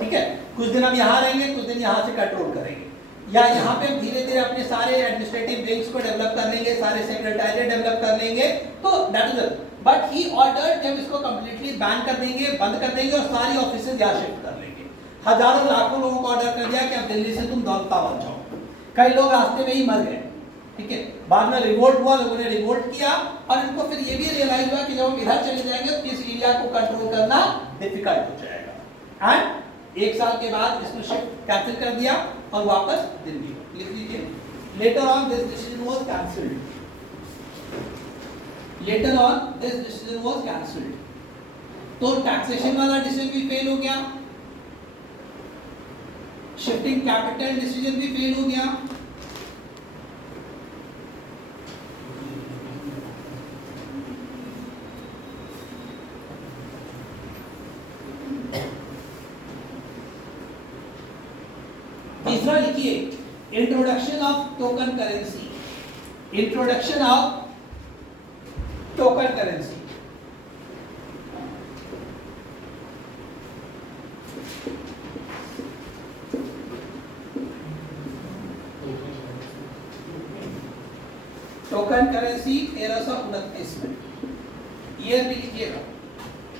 ठीक है। कुछ दिन हम यहाँ रहेंगे, कुछ दिन यहाँ से कंट्रोल करेंगे, या यहाँ पे धीरे धीरे अपने सारे एडमिनिस्ट्रेटिव विंग्स को डेवलप कर लेंगे, सारे सेक्रेटरीट डेवलप कर लेंगे। तो that is but he ordered कि हम इसको कंप्लीटली बैन कर देंगे, बंद कर देंगे, और सारी ऑफिसेज यहाँ शिफ्ट कर लेंगे। हजारों लाखों लोगों को ऑर्डर कर दिया कि अब दिल्ली से तुम दौलताबाद जाओ। कई लोग रास्ते में ही मर गए, ठीक है। बाद में रिवोल्ट हुआ, लोगों ने रिवोल्ट किया, और इनको फिर ये भी रियलाइज हुआ कि जब हम इधर चले जाएंगे तो इस एरिया को कंट्रोल करना डिफिकल्ट हो जाएगा। एंड 1 साल के बाद इसको शिफ्ट कैंसिल कर दिया और वापस दिल्ली। लिख लीजिए, later on this decision was cancelled. Later on, this decision was cancelled. तो टैक्सेशन वाला डिसीजन भी फेल हो गया, शिफ्टिंग कैपिटल डिसीजन भी फेल हो गया, समझिए, introduction of token currency, introduction of token currency. Token currency 1329 में, ईयर भी लिखिएगा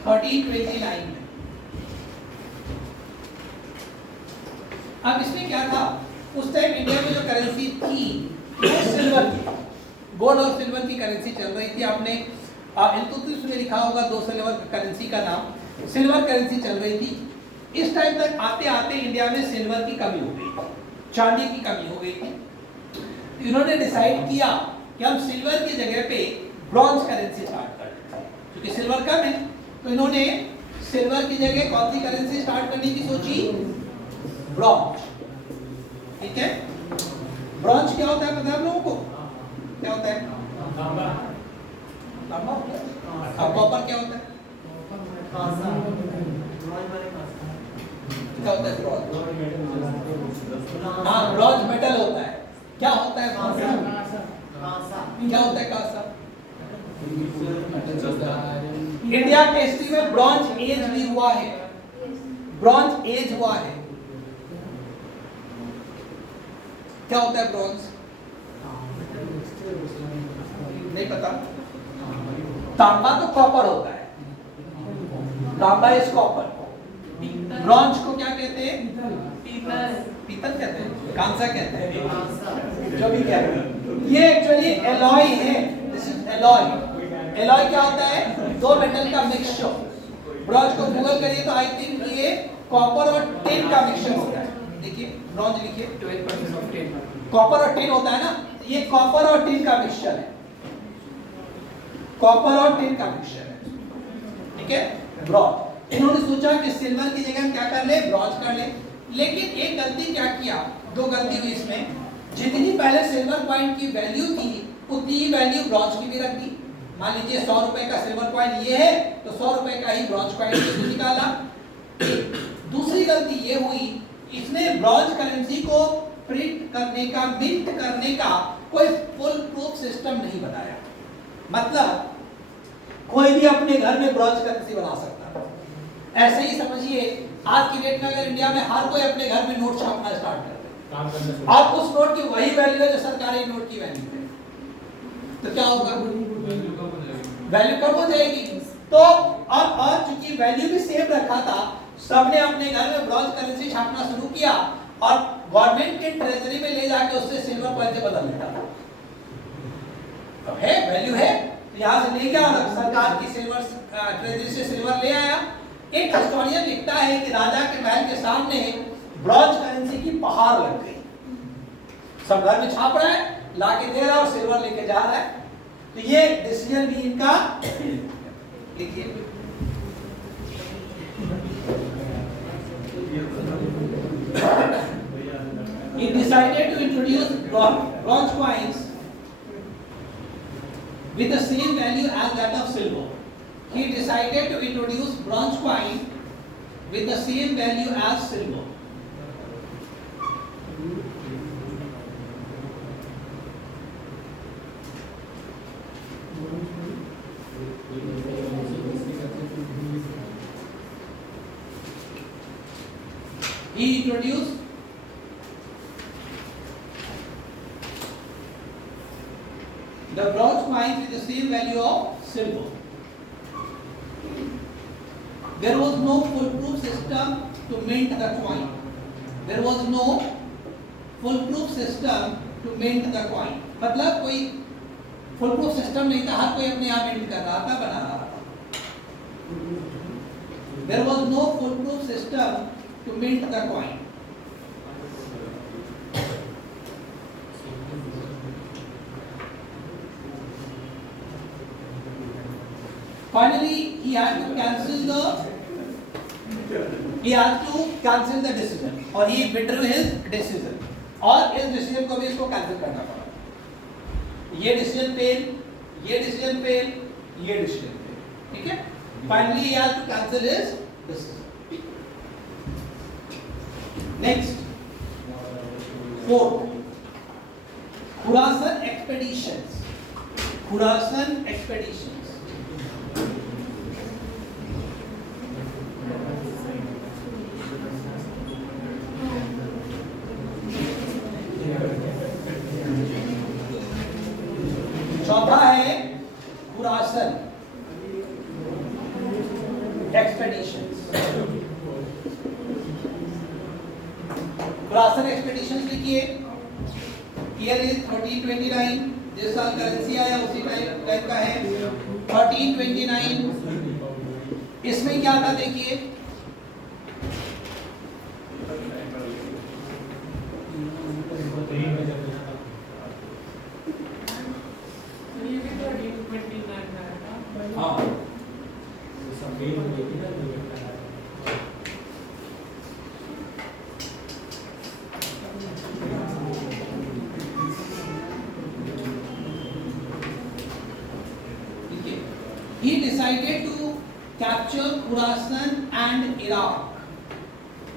1329 में। अब इसमें क्या था, उस टाइम इंडिया में जो करेंसी थी वो सिल्वर की, गोल्ड और सिल्वर की करेंसी चल रही थी। आपने इल्तुतमिश में लिखा होगा 2 सिल्वर करेंसी का नाम, सिल्वर करेंसी चल रही थी। इस टाइम तक आते आते इंडिया में सिल्वर की कमी हो गई, चांदी की कमी हो गई थी। इन्होंने डिसाइड किया कि हम सिल्वर की जगह पे ब्रॉन्ज करेंसी स्टार्ट कर देते हैं, क्योंकि सिल्वर कम है। तो इन्होंने सिल्वर की जगह कौन सी करेंसी स्टार्ट करने की सोची, ब्रॉन्ज। ठीक है, ब्रॉन्ज क्या होता है पता है आप लोगों को, क्या होता है, तांबा होता है। अब कॉपर क्या होता है, क्या होता है ब्रॉन्ज, हाँ ब्रॉन्ज मेटल होता है। क्या होता है क्या होता है कांसा। इंडिया के हिस्ट्री में ब्रॉन्ज एज भी हुआ है, ब्रॉन्ज एज हुआ है। क्या होता है ब्रॉन्ज, नहीं पता। तांबा तो कॉपर होता है, तांबा इज कॉपर। ब्रॉन्ज को क्या कहते हैं, पीतल कहते हैं, कांसा कहते हैं, जो भी कहते हैं। ये एक्चुअली एलॉय है, दिस इज एलॉय। एलॉय क्या होता है, 2 मेटल का मिक्सचर। ब्रॉन्ज को गूगल करिए तो आई थिंक ये कॉपर और टिन का मिक्सचर होता है। देखिए ब्रॉन्ज लिखिए, 12% ऑफ टिन, कॉपर और टिन होता है ना, ये कॉपर और टिन का मिक्सचर है, कॉपर और टिन का मिक्सचर है। ठीक है, ब्रॉन्ज। इन्होंने सोचा कि सिल्वर की जगह हम क्या कर ले, ब्रॉन्ज कर ले। लेकिन एक गलती क्या किया, 2 गलती हुई इसमें। जितनी पहले सिल्वर कॉइन की वैल्यू थी उतनी ही वैल्यू ब्रॉन्ज की भी रख दी। मान लीजिए 100 रुपए का सिल्वर कॉइन ये है, तो 100 रुपए का ही ब्रॉन्ज कॉइन निकाला। दूसरी गलती ये हुई, इसने ब्रॉन्ज करेंसी को प्रिंट करने का, मिंट करने का कोई फुल प्रूफ सिस्टम नहीं बनाया। मतलब कोई भी अपने घर में ब्रॉन्ज करेंसी बना सकता है। ऐसे ही समझिए, आज की डेट में अगर इंडिया में हर कोई अपने घर में नोट छापना स्टार्ट कर दे और उस नोट की वही वैल्यू है जो सरकारी नोट की वैल्यू है, तो क्या होगा, वैल्यू कम हो जाएगी। तो और चूंकि वैल्यू भी सेम रखा था, सबने अपने घर में ब्रॉन्ज करेंसी छापना शुरू किया और गवर्नमेंट के ट्रेजरी में ले जाके उससे सिल्वर कॉइन से बदल लेता था। तो है वैल्यू है, तो यहाँ से ले गया और सरकार की सिल्वर ट्रेजरी से सिल्वर ले आया। एक हिस्टोरियन लिखता है कि राजा के महल के सामने ब्रॉन्ज करेंसी की पहाड़ लग गई, सब घर में छाप रहा है, लाके दे रहा है और सिल्वर लेके जा रहा है। तो ये डिसीजन भी इनका लिखिए। He decided to introduce bronze coins with the same value as that of silver. He decided to introduce bronze coin with the same value as silver. He introduced the bronze coins with the same value of silver. There was no foolproof system to mint the coin. There was no foolproof system to mint the coin. मतलब कोई foolproof system नहीं था, हर कोई अपने आप mint कर रहा था, बना रहा था। There was no foolproof system to mint the coin. Finally, he had to cancel the decision, or he withdrew his decision. और इस डिसीजन को भी इसको कैंसिल करना पड़ा। ये डिसीजन फेल, ये डिसीजन फेल, ये डिसीजन फेल। ठीक है? Finally, he has to cancel his decision. Next, Fourth, Khurasan expeditions. Khurasan expeditions. चौथा है खुरासन एक्सपेडिशंस. खुरासन एक्सपेडिशंस लिखिए. Year is 1329. जिस साल करेंसी आया उसी टाइप का है 1329. इसमें क्या था देखिए. ये भी 1329 में आया था। हाँ he decided to capture Khorasan and Iraq.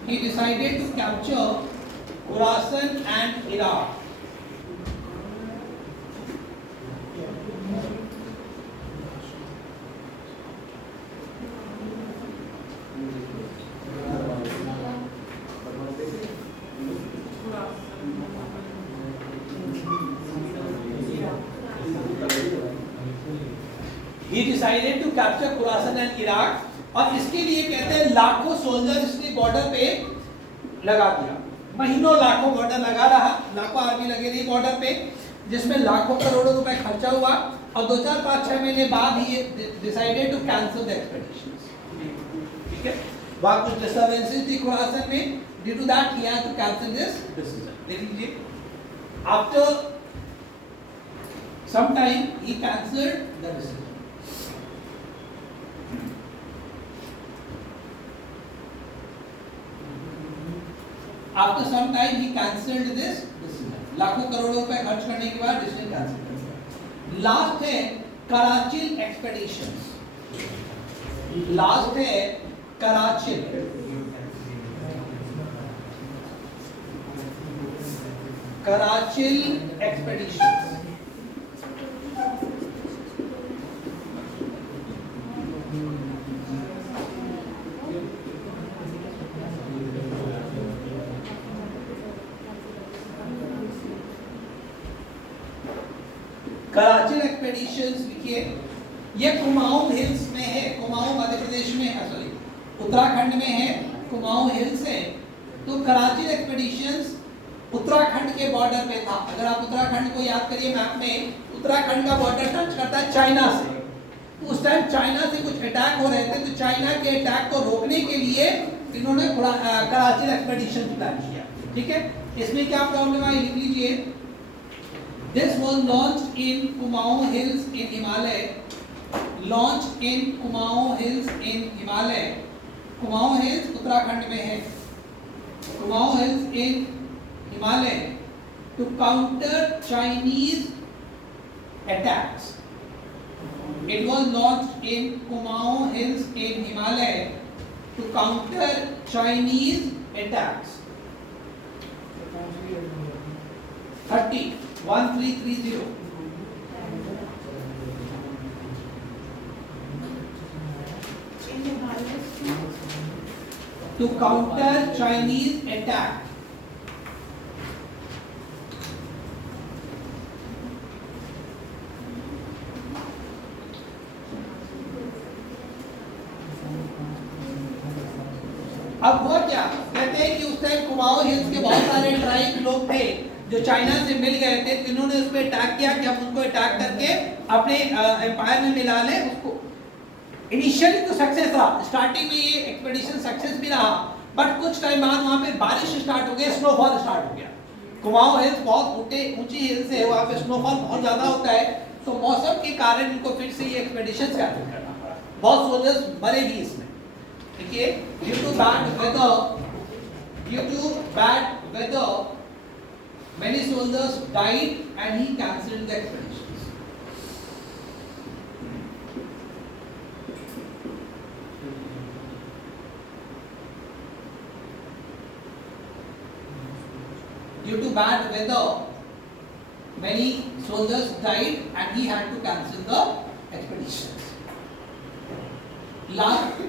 He decided to capture Khorasan and Iraq. He decided to capture Khorasan and Iraq. और इसके लिए कहते हैं लाखों सोल्जर इसने बॉर्डर पे लगा दिया. महीनों लाखों बॉर्डर लगा रहा, लाखों आर्मी लगे रही बॉर्डर पे, जिसमें लाखों करोड़ों रुपए खर्चा हुआ. और 2-4-5-6 महीने बाद ही decided to cancel the expeditions. ठीक है, वहां कुछ डिस्टर्बेंसेस थी खुरासन में. Due to that he had to cancel this decision. देख लीजिए, after some time he cancelled the decision. After some time he cancelled this decision. लाखों करोड़ों रुपए खर्च करने के बाद डिसीजन कैंसिल कर दिया. लास्ट है कराचिल एक्सपेडिशंस. लास्ट है कराचिल. कराचिल एक्सपेडिशंस. कराचिल एक्सपेडिशंस लिखिए. ये कुमाऊं हिल्स में है. कुमाऊं मध्य प्रदेश में है, सॉरी उत्तराखंड में है. कुमाऊं हिल्स है. तो कराचिल एक्सपेडिशंस उत्तराखंड के बॉर्डर पे था. अगर आप उत्तराखंड को याद करिए मैप में, उत्तराखंड का बॉर्डर टच करता है चाइना से. तो उस टाइम चाइना से कुछ अटैक हो रहे थे, तो चाइना के अटैक को रोकने के लिए इन्होंने कराचिल एक्सपेडिशन प्लान किया. ठीक है, इसमें क्या प्रॉब्लम आई लिख लीजिए. This was launched in Kumaon Hills in Himalaya. Launched in Kumaon Hills in Himalaya. Kumaon Hills Uttarakhand में है. Kumaon Hills in Himalaya to counter Chinese attacks. It was launched in Kumaon Hills in Himalaya to counter Chinese attacks. 1330. To counter Chinese attack. अब वो क्या कहते हैं कि उस time Kumaon hills के बहुत सारे ट्राइब लोग थे जो चाइना से मिल गए थे. तो इन्होंने उस पर अटैक किया कि हम उनको अटैक करके अपने एम्पायर में मिला लें उसको. इनिशियली तो सक्सेस रहा, स्टार्टिंग में ये एक्सपेडिशन सक्सेस भी रहा, बट कुछ टाइम बाद वहाँ पे बारिश स्टार्ट हो गई, स्नोफॉल स्टार्ट हो गया. कुमाऊं हिल्स बहुत ऊंची हिल्स है, वहाँ पे स्नोफॉल बहुत ज़्यादा होता है. तो मौसम के कारण इनको फिर से ये एक्सपेडिशन कैंसिल करना पड़ा. बहुत सोल्जर्स मरे भी इसमें. देखिए, due to bad weather many soldiers died and he cancelled the expeditions. due to bad weather, many soldiers died and he had to cancel the expeditions. Last,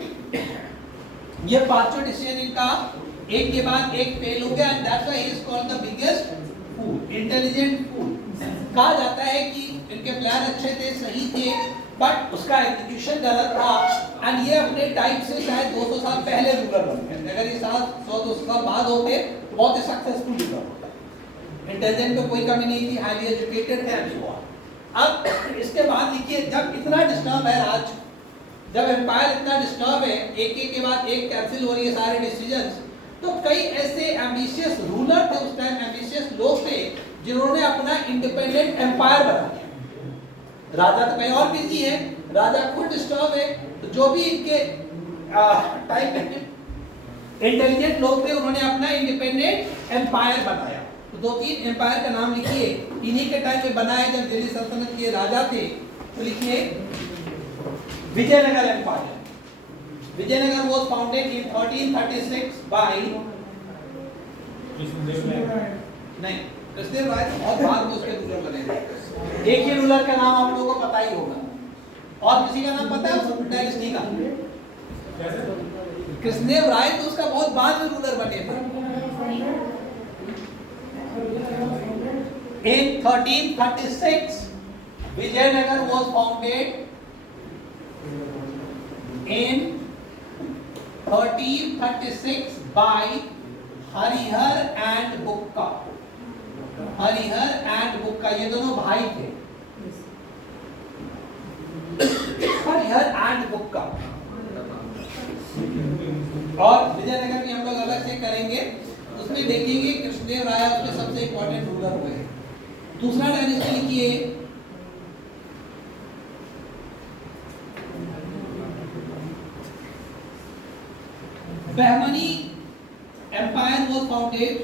ये पांचों डिसीजन इनका एक के बाद एक फेल हो गया, and that's why he is called the biggest fool, intelligent fool. कहा जाता है कि इनके प्लान अच्छे थे, सही थे, बट उसका एग्जीक्यूशन गलत था, एंड ये अपने टाइम से शायद 200 साल पहले रूलर बन गए। अगर ये 100-200 साल बाद होते तो बहुत ही सक्सेसफुल रूलर होता। इंटेलिजेंट में कोई कमी नहीं थी, हाईली एजुकेटेड थे एंड सो ऑन। अब इसके बाद देखिए, जब इतना डिस्टर्ब है राज, जब एम्पायर इतना डिस्टर्ब है, एक के बाद एक कैंसिल हो रही है सारे डिसीजंस, तो कई ऐसे एम्बिशियस रूलर थे उस टाइम, एम्बिशियस लोग थे जिन्होंने अपना इंडिपेंडेंट एम्पायर बना लिया। राजा तो कहीं और बिजी है, राजा खुद डिस्टर्ब है, तो जो भी इनके टाइम में इंटेलिजेंट लोग थे उन्होंने अपना इंडिपेंडेंट एम्पायर बनाया। तो 2-3 एम्पायर का नाम लिखिए, इन्हीं के टाइम में बनाए जब दिल्ली सल्तनत के राजा थे। तो लिखिए Vijayanagar empire. Vijayanagar was founded in 1336 by नहीं, कृष्णदेव राय बहुत बाद में उसके रूलर बने थे। एक ही रूलर का नाम आप लोगों को पता ही होगा, और किसी का नाम पता है उस डायनेस्टी का? कृष्णदेव राय तो उसका बहुत बाद में रूलर बने थे। In 1336 Vijayanagar was founded in 1336 by Harihar and Bukka. Harihar and Bukka ये दोनों भाई थे, हरिहर एंड बुक्का। और विजयनगर की हम लोग अलग से करेंगे, उसमें देखेंगे कृष्णदेव राय उसमें सबसे इंपॉर्टेंट रूलर हुए। दूसरा डायनेस्टी लिखिए Bahmani empire was founded।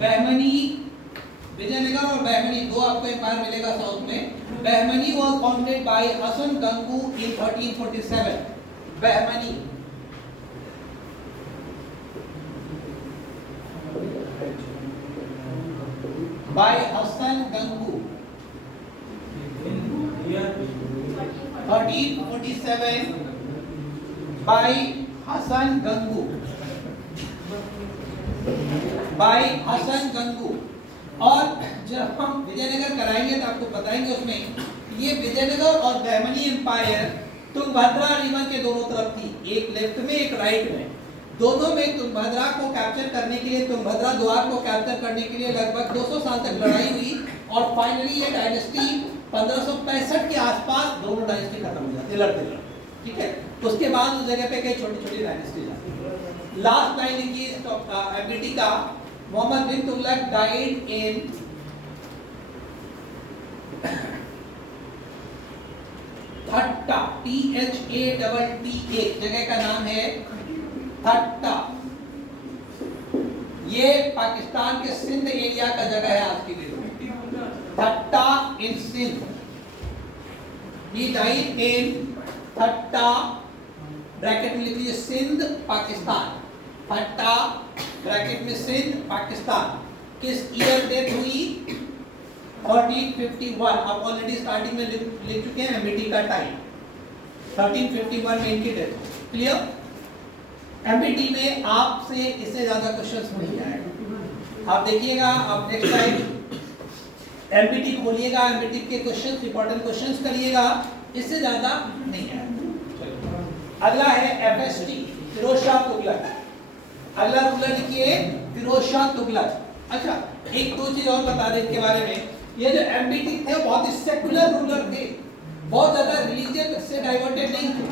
Bahmani, Vijayanagar और बहमनी दो आपको एम्पायर मिलेगा साउथ में। Bahmani was founded by Hasan Gangu in 1347। Bahmani by Hasan Gangu 1347 by Hasan Gangu, by Hasan Gangu. और जब हम विजयनगर कराएंगे तो आपको बताएंगे उसमें ये विजयनगर और बहमनी एम्पायर तुंगभद्रा रिवर के दोनों तरफ थी, एक लेफ्ट में एक राइट में। दोनों में तुंगभद्रा को कैप्चर करने के लिए, तुंगभद्रा द्वार को कैप्चर करने के लिए लगभग 200 साल तक लड़ाई हुई, और फाइनली ये डायनेस्टी 1565 के आसपास दोनों डायनेस्टी खत्म हो जाती लड़ते। ठीक है, उसके बाद उस जगह पे कई छोटी छोटी डायनेस्टीज आती। लास्ट लाइन लिखिए एमबीटी का, Mohammad bin Tughlaq died in Thatta, THATTA, जगह का नाम है थट्टा। ये पाकिस्तान के सिंध एरिया का जगह है आज की डेट में, Thatta in Sindh. He died in Thatta, bracket में लिख लीजिए सिंध पाकिस्तान, थट्टा ब्रैकेट में सिंध पाकिस्तान। किस ईयर डेथ हुई? 1351। आप ऑलरेडी स्टार्टिंग में लिख चुके हैं एमबीटी का टाइम, 1351 में इनकी डेथ। क्लियर? एमबीटी में आपसे इससे ज्यादा क्वेश्चंस नहीं आएगा। आप देखिएगा, आप नेक्स्ट टाइम एमबीटी खोलिएगा, एमबीटी के क्वेश्चंस, इंपॉर्टेंट क्वेश्चंस करिएगा, इससे ज्यादा नहीं है। अगला है एफएसटी, फिरोज शाह तुगलक। अगला रूलर लिखिए फिरोज शाह तुगलक। अच्छा, एक दो चीज और बता दें इनके बारे में। ये जो एमबीटी थे बहुत ही सेकुलर रूलर थे, बहुत ज्यादा रिलीजन से डाइवर्टेड नहीं थे।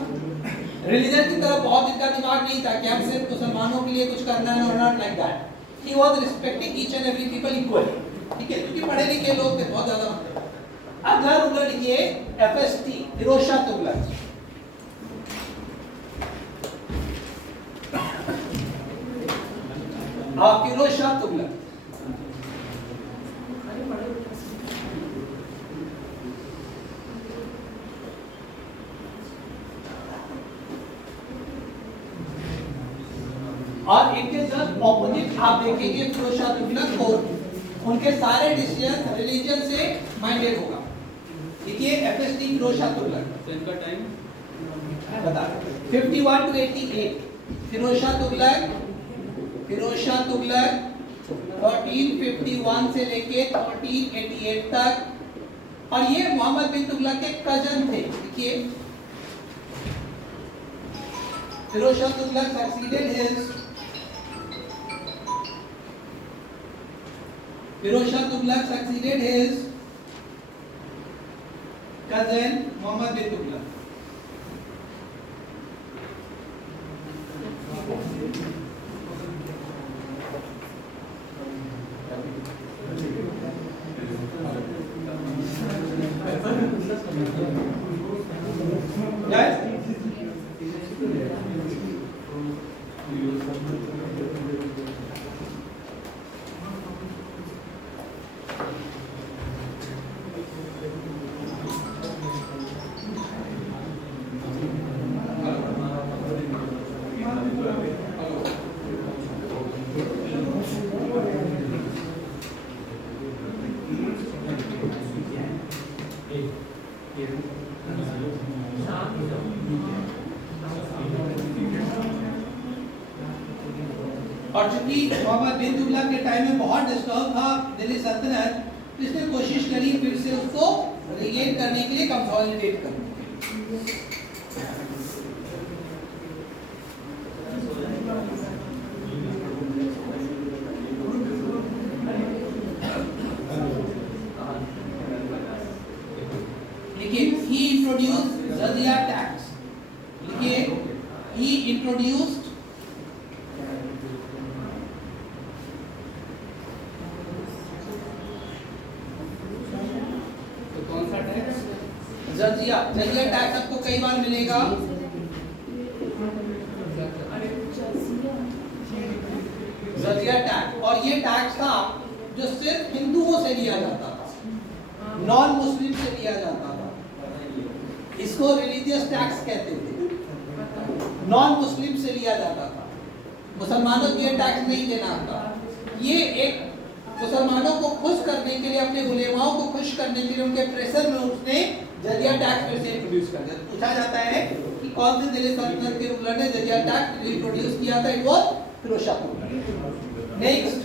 रिलीजन की तरफ बहुत इनका दिमाग नहीं था कि हम सिर्फ मुसलमानों के लिए कुछ करना है, not like that. He was respecting each and every people equally. ठीक है, क्योंकि पढ़े लिखे लोग थे बहुत ज्यादा। अगला रूलर लिखिए एफएसटी, फिरोज शाह तुगलक। फिरोज शाह तुगलक और इनके जस्ट ऑपोजिट आप देखेंगे फिरोज शाह तुगलक को, उनके सारे डिसीजन रिलीजन से माइंडेड होगा। देखिए एफएसटी फिरोज शाह तुगलक तो इनका टाइम बता 51 to 88 फिरोज शाह तुगलक 1351 से लेके 1388 तक, और ये मोहम्मद बिन तुगलक के कजन थे। देखिए Firoz Shah Tughlaq succeeded his cousin Muhammad bin Tughlaq. Guys, और चूंकि मोहम्मद बिन तुगलक के टाइम में बहुत डिस्टर्ब था दिल्ली सल्तनत, तो इसने कोशिश करी फिर से उसको रिगेन करने के लिए, कंसोलिडेट करने के लिए। देखिए he introduced जजिया टैक्स, देखिए he introduced जजिया टैक्स आपको कई बार मिलेगा। जजिया टैक्स, और ये टैक्स था जो सिर्फ हिंदुओं से लिया जाता था, नॉन मुस्लिम से लिया जाता था। इसको रिलीजियस टैक्स कहते थे, नॉन मुस्लिम से लिया जाता था, मुसलमानों को ये टैक्स नहीं देना था। ये एक मुसलमानों को खुश करने के लिए, अपने उलेमाओं को खुश करने के लिए उनके प्रेशर में उसने जजिया टैक्स फिर से इंट्रोड्यूस कर दिया। पूछा जाता है कि कौन से दिल्ली सल्तनत के रूलर ने जजिया टैक्स इंट्रोड्यूस किया था? It was Firoz Shah Tughlaq. Next,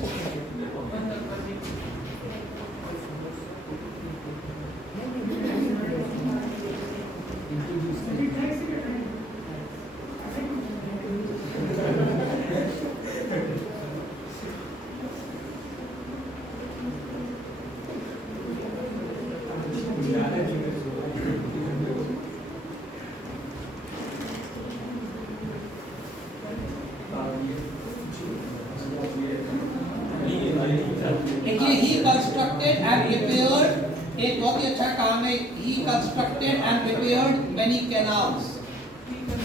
देखिए ही कंस्ट्रक्टेड एंड रिपेयर्ड, एक बहुत ही अच्छा काम है। ही constructed and repaired many canals,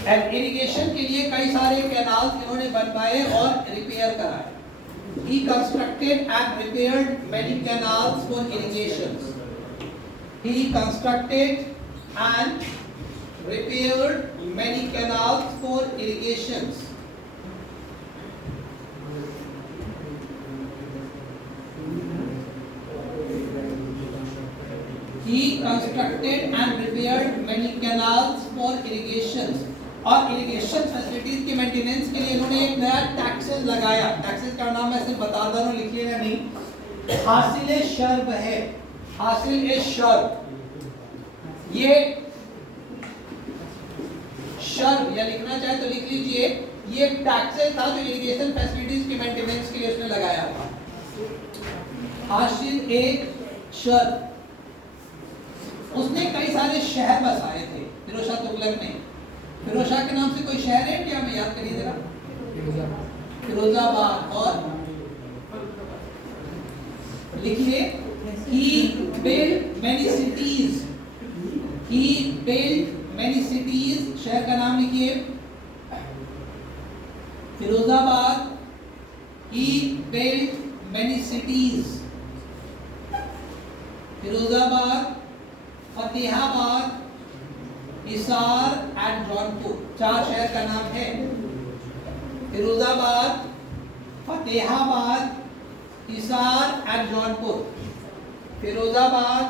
and irrigation के लिए कई सारे कैनाल्स इन्होंने बनवाए और रिपेयर कराए। ही constructed and repaired many canals for irrigation. He constructed and repaired many canals for irrigations. He constructed and repaired many canals for irrigations. और irrigation facilities की मेंटेनेंस के लिए इन्होंने एक नया टैक्सेस लगाया। टैक्सेस का नाम मैं सिर्फ बता दे रहा हूँ, लिखिएगा नहीं। हासिल शर्ब है, हासिल शर्ब, ये शर्ब या लिखना चाहे तो लिख लीजिए, ये टैक्सेस था जो इरिगेशन फैसिलिटीज की मेंटेनेंस के लिए उसने लगाया था। हासिल शर्ब, उसने कई सारे शहर बसाए थे फिरोज शाह तुगलक ने। फिरोज शाह के नाम से कोई शहर है इंडिया में? याद करिए जरा। फिरोजाबाद, और लिखिए he built many cities, he built many cities, शहर का नाम लिखिए Firozabad. he built many cities, Firozabad, Fatehabad, Hisar and Jaunpur, चार शहर का नाम है। फिरोजाबाद, फतेहाबाद, हिसार एंड जौनपुर, फिरोजाबाद,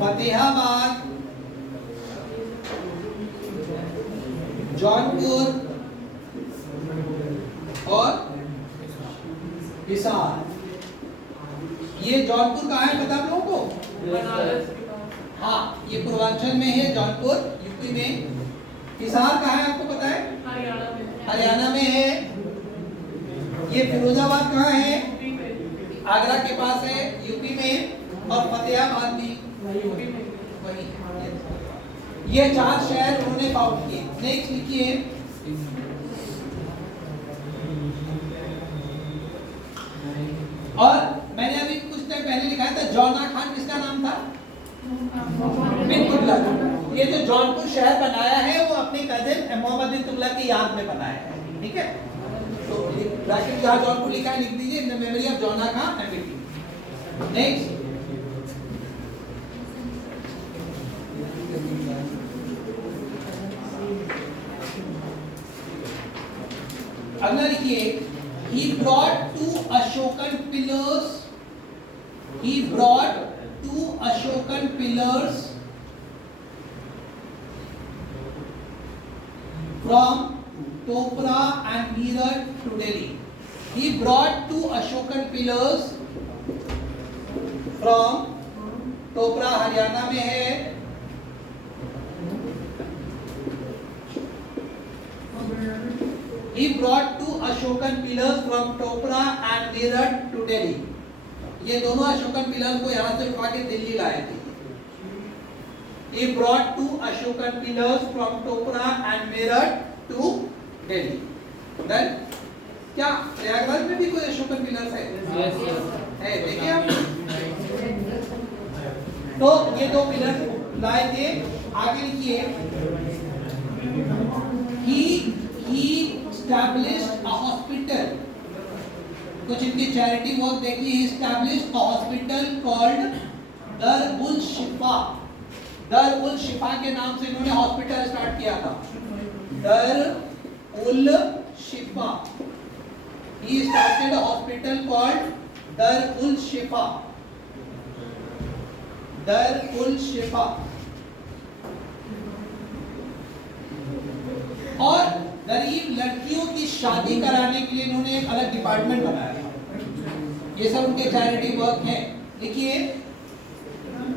फतेहाबाद, जौनपुर और हिसार। ये जौनपुर कहाँ है पता आप लोगों को? बनारस के पास। हाँ, ये पूर्वांचल में है जौनपुर, यूपी में। हिसार कहाँ है आपको पता है? हरियाणा में। हरियाणा में है। ये फिरोजाबाद कहाँ है? यूपी में। आगरा के पास है, यूपी में। और फतेहाबाद भी यूपी में। वही है। ये 4 शहर उन्होंने फाउंड किए। नेक्स्ट लिखिए, और मैंने अभी कुछ टाइम पहले लिखा था जौना खान, किसका नाम था? बिन तुगलक। ये जो जौनपुर शहर बनाया है वो अपने कजिन मोहम्मद बिन तुगलक की याद में बनाया है, ठीक है? तो ब्रैकेट जहाँ जौनपुर लिखा है लिख दीजिए, इन द मेमोरी ऑफ जौना खान एमबीटी। नेक्स्ट, अगला लिखिए, he brought 2 Ashokan pillars. He brought 2 Ashokan pillars from Topra and Meerut to Delhi. He brought 2 Ashokan pillars from Topra Haryana में है, he brought 2 Ashokan pillars from Topra and Meerut to Delhi. ये दोनों Ashokan pillars को यहाँ से उठा के दिल्ली लाए थे। He brought 2 Ashokan pillars from Topra and Meerut to Delhi. Then क्या प्रयागराज में भी कोई अशोकन पिलर्स है? है, देखिए आप। तो ये 2 पिलर्स लाए थे। आगे लिखिए, he established a hospital. कुछ इनकी चैरिटी वर्क देखिए। He established a hospital called Dar-ul-Shifa. Dar-ul-Shifa के नाम से इन्होंने हॉस्पिटल स्टार्ट किया था। Dar-ul-Shifa. He started a hospital called Dar-ul-Shifa. Dar-ul-Shifa. और गरीब लड़कियों की शादी कराने के लिए इन्होंने एक अलग डिपार्टमेंट बनाया था। ये सब उनके चैरिटी वर्क है। लिखिए,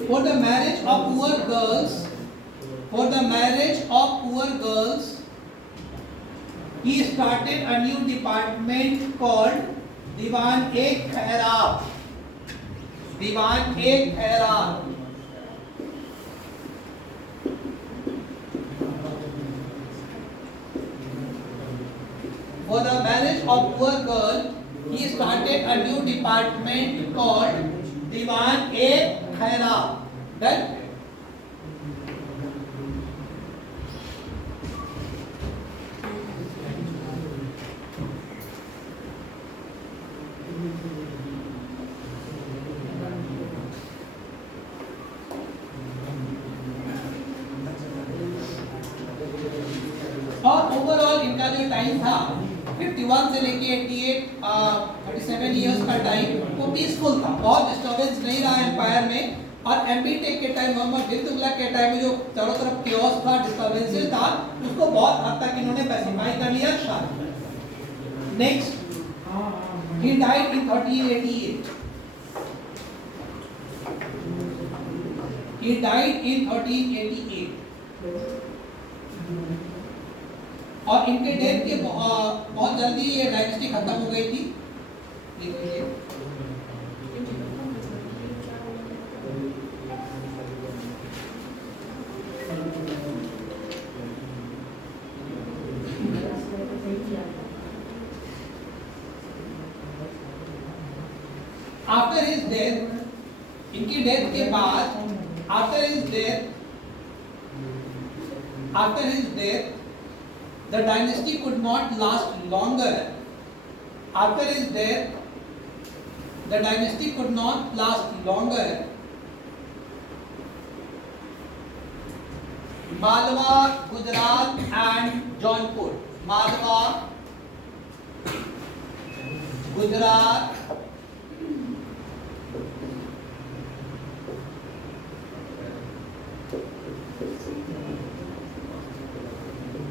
for the marriage of poor girls he started a new department called दीवान-ए-खैरात। For the marriage of poor girl, he started a new department called Diwan-e-Khairat. Done? और ओवरऑल इनका जो टाइम था 51 से लेके 37 इयर्स का time वो पीसफुल था, बहुत डिस्टर्बेंस नहीं रहा एम्पायर में। और एमबी-टेक के टाइम, मोहम्मद बिन तुगलक के टाइम में जो चारों तरफ कियोस था, डिस्टर्बेंसेस था, उसको बहुत हद तक इन्होंने पैसिफाई कर लिया। शांत। Next, he died in 1388. He died in 1388. और इनके डेथ के बहुत जल्दी ये डायनेस्टी खत्म हो गई थी। आफ्टर हिज डेथ, इनकी डेथ के बाद, after his death the dynasty could not last longer. After his death, the dynasty could not last longer Malwa, Gujarat and Jaunpur. Malwa, Gujarat,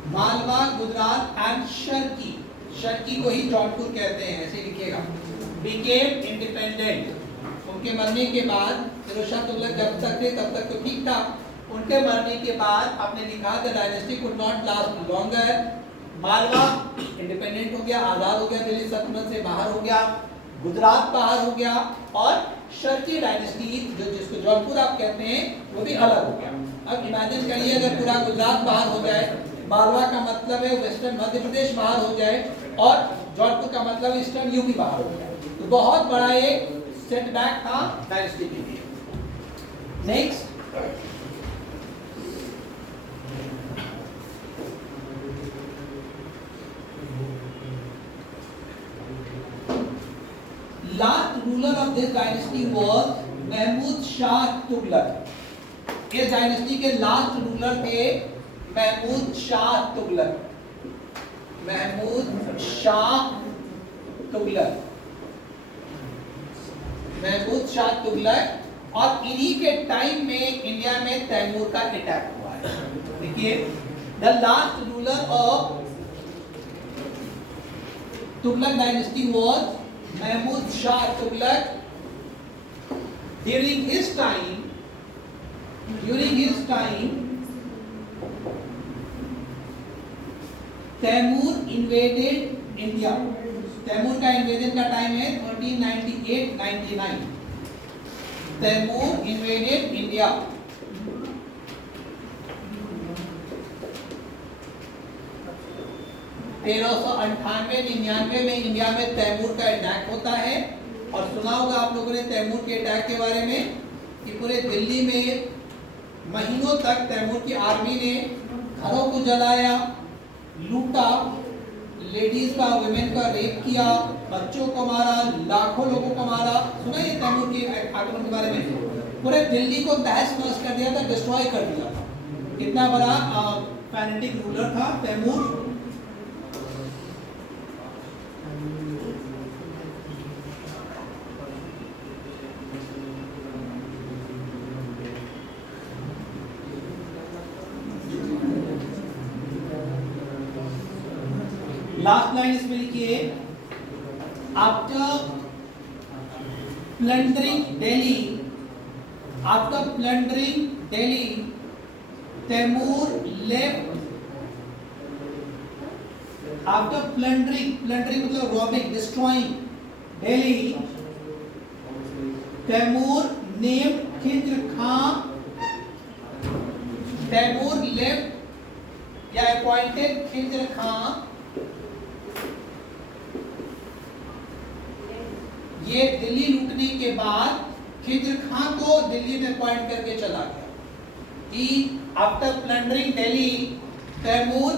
Malwa, Gujarat and Sharki. Sharki को ही जौनपुर कहते हैं, ऐसे लिखिएगा। Became independent. उनके मरने के बाद फिरोज शाह तुगलक जब तक थे तब तक तो ठीक था। उनके मरने के बाद आपने लिखा the dynasty could not last longer. Malwa independent हो गया, आजाद हो गया, दिल्ली सल्तनत से बाहर हो गया, गुजरात बाहर हो गया, और शर्की डायनेस्टी जो जिसको जौनपुर आप कहते हैं वो भी अलग हो गया। अब इमेजिन करिए अगर पूरा गुजरात बाहर हो जाए, मालवा का मतलब है वेस्टर्न मध्य प्रदेश बाहर हो जाए, और जौनपुर का मतलब ईस्टर्न यूपी बाहर हो जाए, तो बहुत बड़ा एक सेटबैक था डायनेस्टी के लिए। Next, last ruler of this dynasty was Mahmud Shah Tughlaq. इस डायनेस्टी के लास्ट रूलर थे महमूद शाह तुगलक। महमूद शाह तुगलक, महमूद शाह तुगलक, और इन्हीं के टाइम में इंडिया में तैमूर का अटैक हुआ है। देखिए, the last ruler of Tughlaq dynasty was Mahmud Shah Tughlaq. During his time, Timur invaded India। Timur का इन्वेजन का टाइम है 1398-99। Taimur invaded India। तेरह सौ 98-99 में इंडिया में तैमूर का अटैक होता है। और सुना होगा आप लोगों ने तैमूर के अटैक के बारे में कि पूरे दिल्ली में महीनों तक तैमूर की आर्मी ने घरों को जलाया, लूटा, लेडीज का, वुमेन का रेप किया, बच्चों को मारा, लाखों लोगों को मारा। सुना ये तैमूर के आक्रमण के बारे में? पूरे दिल्ली को तहस नहस कर दिया था, डिस्ट्रॉय कर दिया था। कितना बड़ा फैनेटिक रूलर था तैमूर। लास्ट लाइन इसमें लिखिए, after plundering Delhi, Timur left. After plundering मतलब robbing, destroying Delhi, Timur name Khizr Khan. Timur left या अपॉइंटेड खिज्र खां। ये दिल्ली लूटने के बाद खिज्र खां को दिल्ली में अपॉइंट करके चला गया। After plundering Delhi, Timur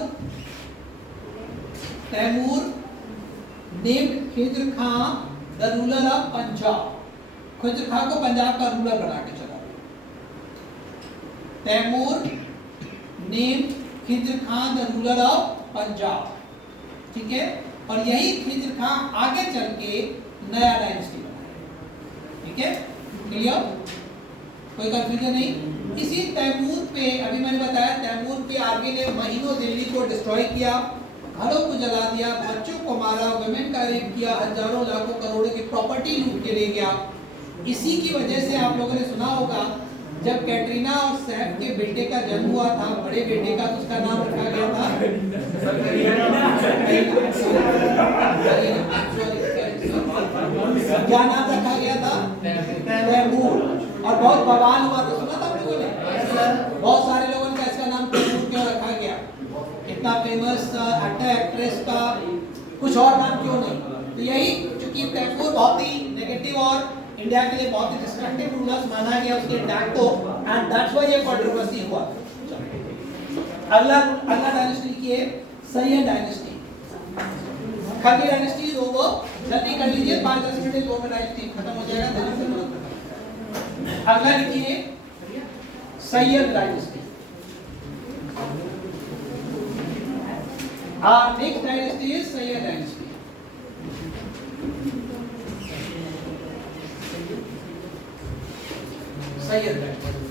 named Khizr Khan the ruler of Punjab. Khizr Khan को पंजाब का रूलर बना के चला गया। Timur named Khizr Khan the ruler of Punjab. ठीक है, और यही खिज्र खां आगे चल के नया डायनेस्टी बनाया। ठीक है, क्लियर? कोई कंफ्यूजन नहीं। इसी तैमूर पे अभी मैंने बताया, तैमूर की आर्मी ने महीनों दिल्ली को डिस्ट्रॉय किया, घरों को जला दिया, बच्चों को मारा, वुमेन का रेप किया, हजारों लाखों करोड़ों की प्रॉपर्टी लूट के ले गया। इसी की वजह से आप लोगों ने सुना होगा जब कैटरीना और सैफ के बेटे का जन्म हुआ था, बड़े बेटे का, तो उसका नाम रखा गया था क्या नाम रखा गया था? तैमूर। और बहुत बवाल हुआ था, सुना था आप लोगों ने? बहुत सारे लोगों ने इसका नाम तैमूर क्यों रखा गया, इतना फेमस एक्टर एक्ट्रेस का कुछ और नाम क्यों नहीं? तो यही, चूंकि तैमूर बहुत ही नेगेटिव और इंडिया के लिए बहुत ही डिस्ट्रक्टिव रूलर्स माना गया उसके अटैक को, एंड दैट्स व्हाई ये कंट्रोवर्सी हुआ। अगला डायनेस्टी की है Syed dynasty. Khalji dynasty over, जल्दी कर लीजिए, 5-10 मिनट में 2 में डायनेस्टी खत्म हो जाएगा। अगला लिखिए Syed dynasty. Next dynasty is Syed dynasty. Syed dynasty.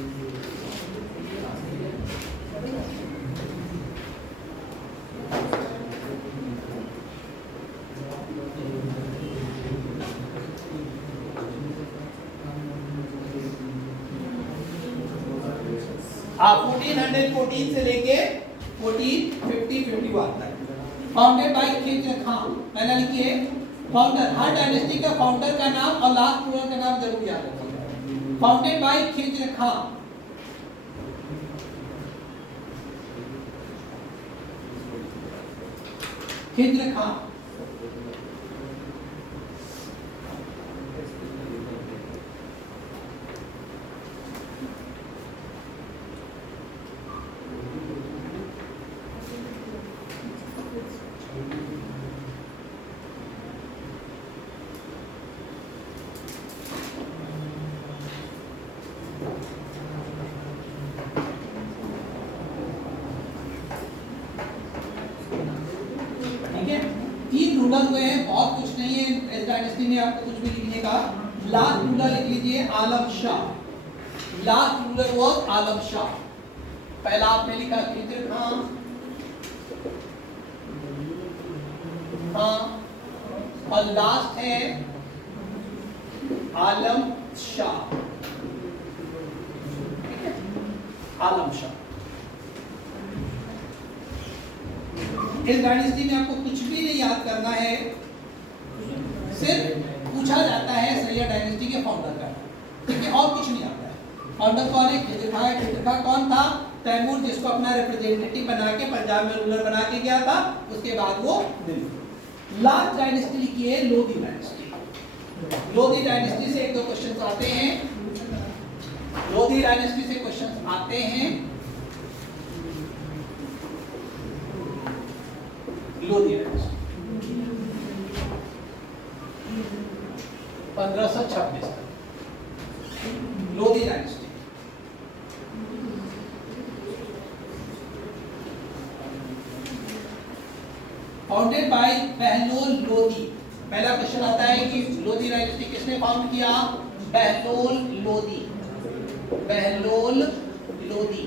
आप 1414 से लेके 1450-51 तक। Founded by Khizr Khan. पहला लिखिए फाउंडर, हर डायनेस्टी का फाउंडर का नाम और लास्ट रूलर का नाम जरूर याद रखिएगा। Founded by Khizr Khan. Khizr Khan. Ruler हुए हैं, बहुत कुछ नहीं है इस डायनेस्टी में आपको कुछ भी लिखने का। लास्ट रूलर लिख लीजिए आलम शाह। लास्ट रूलर वाज आलम शाह। पहला आपने लिखा खिज्र खान, हाँ, और लास्ट है आलम शाह। आलम शाह। इस डायनेस्टी में आपको कुछ भी नहीं याद करना है, सिर्फ पूछा जाता है सैयद डायनेस्टी के फाउंडर का, ठीक है, और कुछ नहीं आता है। फाउंडर कौन है? खिज्र खान है। खिज्र खान कौन था? तैमूर, जिसको अपना रिप्रेजेंटेटिव बना के पंजाब में रूलर बना के गया था, उसके बाद वो दिल्ली। लास्ट डायनेस्टी लिखी है लोधी डायनेस्टी। लोधी डायनेस्टी से एक दो क्वेश्चन आते हैं। लोधी डायनेस्टी से क्वेश्चन आते हैं। लोधी डायनेस्टी 1526 तक। Lodhi dynasty founded by Bahlol Lodhi. पहला क्वेश्चन आता है कि लोधी डायनेस्टी किसने फाउंड किया? बहलोल लोधी। बहलोल लोधी।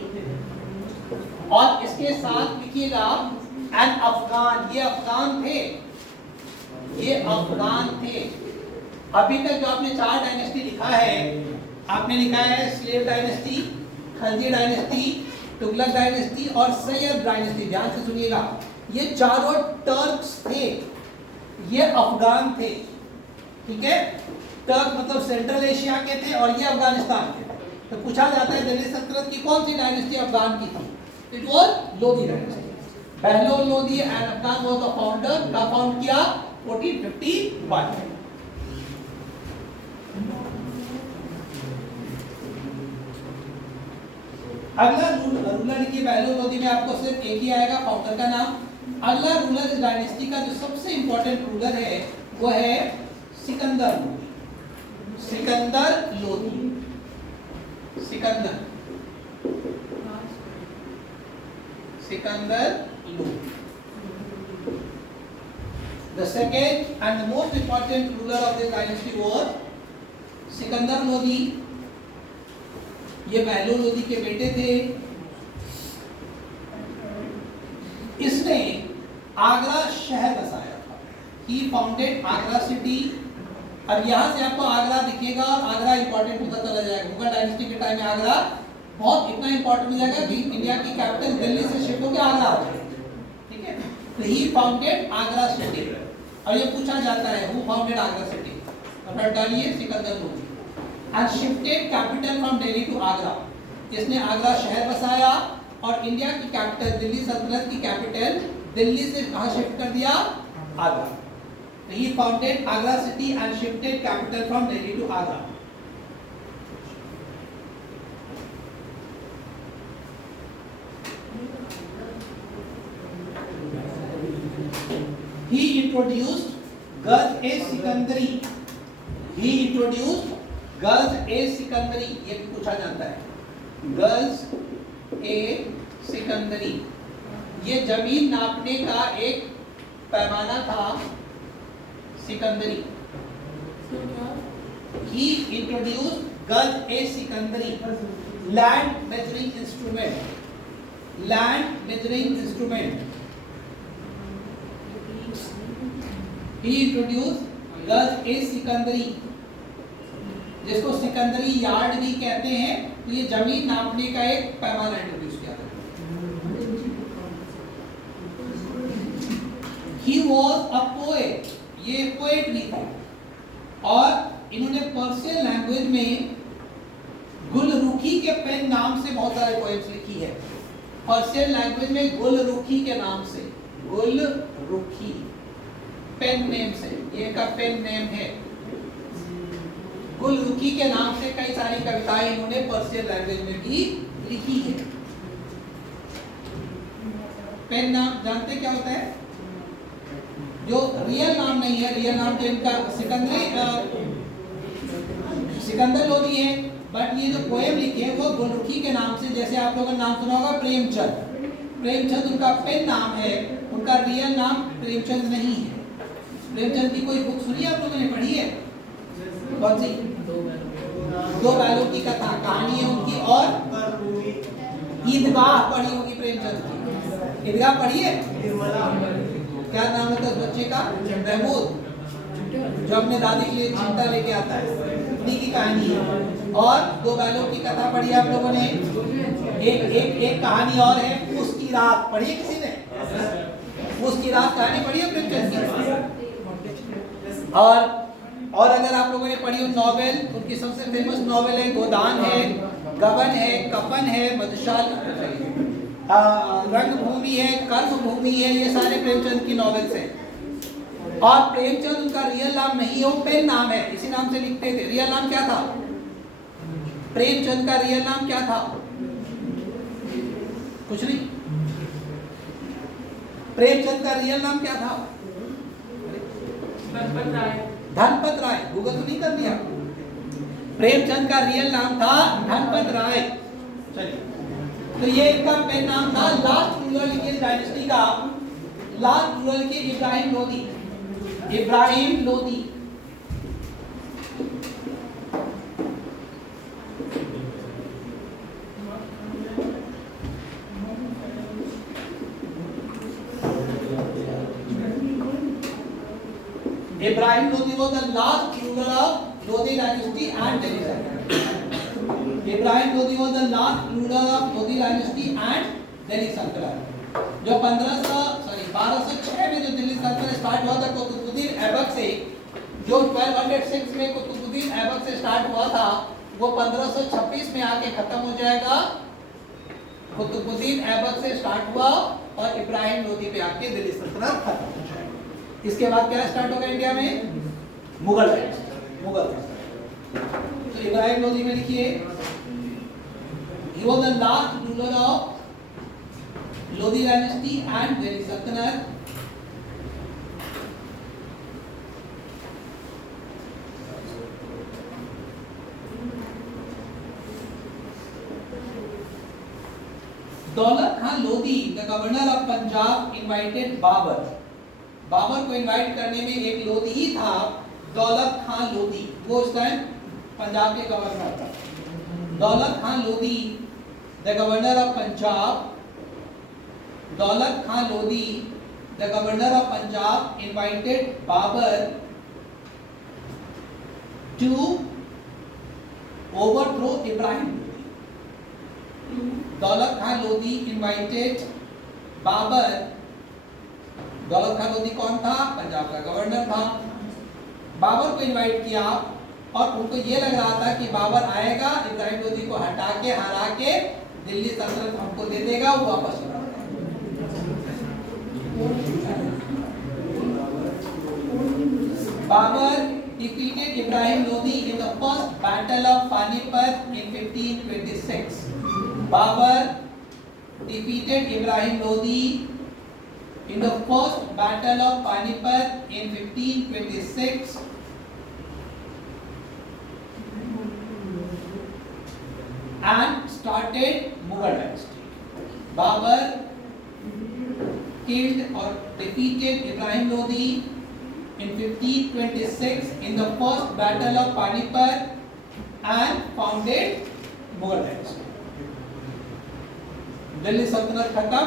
और इसके साथ लिखिएगा एंड अफगान। ये अफगान थे, ये अफगान थे। अभी तक जो आपने चार डायनेस्टी लिखा है, आपने लिखा है slave dynasty, Khalji dynasty, Tughlaq dynasty और सैयद डायनेस्टी। ध्यान से सुनिएगा, ये चारों टर्क्स थे, ये अफगान थे, ठीक है। टर्क मतलब सेंट्रल एशिया के थे और ये अफगानिस्तान के थे। तो पूछा जाता है दिल्ली सल्तनत की कौन सी डायनेस्टी अफगान की थी? It was Lodhi dynasty. Bahlol Lodhi and Afghan was the founder. का फाउंड किया 1451। अगला रूलर लिखिए। बहलोल लोधी में आपको सिर्फ एक ही आएगा, फाउंडर का नाम। अगला रूलर इस डायनेस्टी का जो सबसे इंपॉर्टेंट रूलर है वो है Sikandar Lodhi. Sikandar Lodhi. Sikandar Lodhi. The second and the most important ruler of this dynasty was Sikandar Lodhi. ये बहलोल लोधी के बेटे थे। इसने आगरा शहर बसाया था। He founded Agra city. अब यहाँ से आपको आगरा दिखेगा और आगरा इंपॉर्टेंट होता चला जाएगा। मुगल डायनेस्टी के टाइम में आगरा बहुत इतना इंपॉर्टेंट हो जाएगा कि इंडिया की कैपिटल दिल्ली से शिफ्ट होकर आगरा आ जाएगी, ठीक है। तो ही फाउंडेड आगरा सिटी। और ये पूछा जाता है हु फाउंडेड आगरा सिटी? अपना डालिए Sikandar Lodhi. And shifted capital from Delhi to Agra. इसने आगरा शहर बसाया और इंडिया की कैपिटल दिल्ली सल्तनत की कैपिटल दिल्ली से कहां शिफ्ट कर दिया? आगरा। तो he founded Agra city and shifted capital from Delhi to Agra. He introduced Ghazi-e-Sikandari. He introduced Ghazi-e-Sikandari. ये भी पूछा जाता है। Ghazi-e-Sikandari ये जमीन नापने का एक पैमाना था सिकंदरी। So क्या? He introduced Gaz e Sikandari, land measuring instrument, land measuring instrument. He introduced Gaz e सिकंदरी, जिसको सिकंदरी यार्ड भी कहते हैं। तो ये जमीन नापने का एक पैमाना इंट्रोड्यूस किया था। He was a poet, ये पोएट भी थे और इन्होंने पर्शियन लैंग्वेज में गुलरुखी के पेन नाम से बहुत सारे पोएम्स लिखी है। पर्शियन लैंग्वेज में गुलरुखी के नाम से, गुलरुखी पेन नेम से, ये का पेन नेम है। गुलरुखी के नाम से कई सारी कविताएं इन्होंने पर्शियन लैंग्वेज में भी लिखी है। पेन नाम जानते क्या होता है? जो रियल नाम नहीं है, रियल नाम तो इनका सिकंदर लोधी है, बट ये जो पोएम लिखे हैं वो गुलरुखी के नाम से। जैसे आप लोगों ने नाम सुना होगा प्रेमचंद, प्रेमचंद उनका पेन नाम है, उनका रियल नाम प्रेमचंद नहीं है। प्रेमचंद की कोई बुक सुनी आप लोगों ने, पढ़ी है? कौन सी? दो बैलों की कथा, कहानी है उनकी। और ईदगाह पढ़ी होगी प्रेमचंद की, ईदगाह पढ़ी है? क्या नाम है उस बच्चे का? महमूद, जो अपने दादी के लिए चिंता लेके आता है, उन्हीं की कहानी है। और दो बैलों की कथा पढ़ी आप लोगों ने। एक कहानी और है, उसकी रात, पढ़ी है किसी ने? उसकी रात कहानी पढ़ी है प्रेमचंद की? और अगर आप लोगों ने पढ़ी हो नॉवेल, उनकी सबसे फेमस नॉवेल है गोदान है, गबन है, कफन है, मधुशाल, रंगभूमि है, कर्मभूमि है, ये सारे प्रेमचंद की नॉवेल्स हैं। और प्रेमचंद उनका रियल नाम नहीं है, वो पेन नाम है, इसी नाम से लिखते थे। रियल नाम क्या था? प्रेमचंद का रियल नाम क्या था? कुछ नहीं। प्रेमचंद का रियल नाम क्या था? धनपत राय। धनपत राय, गूगल तो नहीं कर दिया? प्रेमचंद का रियल नाम था धनपत राय। चलिए, तो ये इनका पेन नाम था। लास्ट रूलर की डायनेस्टी का, लास्ट रूलर के Ibrahim Lodi, Ibrahim Lodi. Ibrahim Lodi was the last ruler of Lodi dynasty and Delhi Sultanate. Ibrahim Lodi was the last ruler of Lodi dynasty and Delhi Sultanate. जो 1206 में जो दिल्ली सल्तनत स्टार्ट हुआ था कुतुबुद्दीन ऐबक से, जो 1206 में कुतुबुद्दीन ऐबक से स्टार्ट हुआ था, वो 1526 में आके खत्म हो जाएगा। कुतुबुद्दीन ऐबक से स्टार्ट हुआ और इब्राहिम लोदी पे आके दिल्ली सल्तनत खत्म हो जाएगा। इसके बाद क्या स्टार्ट होगा इंडिया में? मुगल डायनेस्टी, मुगल। तो इब्राहिम लोदी में लिखिए, he was the last ruler of Lodi dynasty and Delhi Sultanate. दौलत Khan Lodhi, the governor of Punjab, invited Babar. Babar को इनवाइट करने में एक लोधी ही था, दौलत खान लोधी, वो उस टाइम पंजाब के गवर्नर था। Daulat Khan Lodhi, the governor of Punjab, Daulat Khan Lodhi, the governor of Punjab invited Babur to overthrow Ibrahim. Daulat Khan Lodhi invited Babar. दौलत खान लोधी कौन था? पंजाब का गवर्नर था। बाबर को इनवाइट किया और उनको ये लग रहा था कि बाबर आएगा, इब्राहिम लोधी को हटा के, हरा के दिल्ली सल्तनत हमको दे देगा, वो वापस लौट आएगा। Babar defeated Ibrahim Lodi in the first battle of Panipat in 1526. Babar defeated Ibrahim Lodi in the first battle of Panipat in 1526 and started Mughal dynasty. Babar killed or defeated Ibrahim Lodi in 1526 in the first battle of Panipat and founded Mughal dynasty. Delhi सल्तनत खत्म,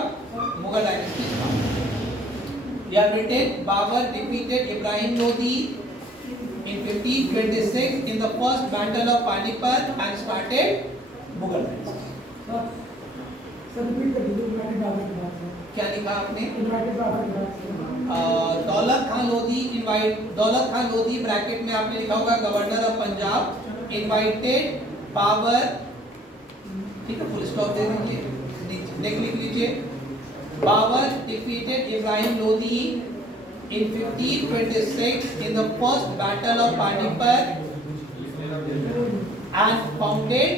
Mughal dynasty start. We have written Babur defeated Ibrahim Lodi in 1526 in the first battle of Panipat and started Mughal dynasty. क्या लिखा आपने? दौलत Khan Lodhi bracket में आपने लिखा होगा governor of Punjab invited Babur, ठीक है, फुल स्टॉप दे दीजिए, लिख लीजिए. Babur defeated Ibrahim Lodhi in 1526 in the first battle of Panipat and founded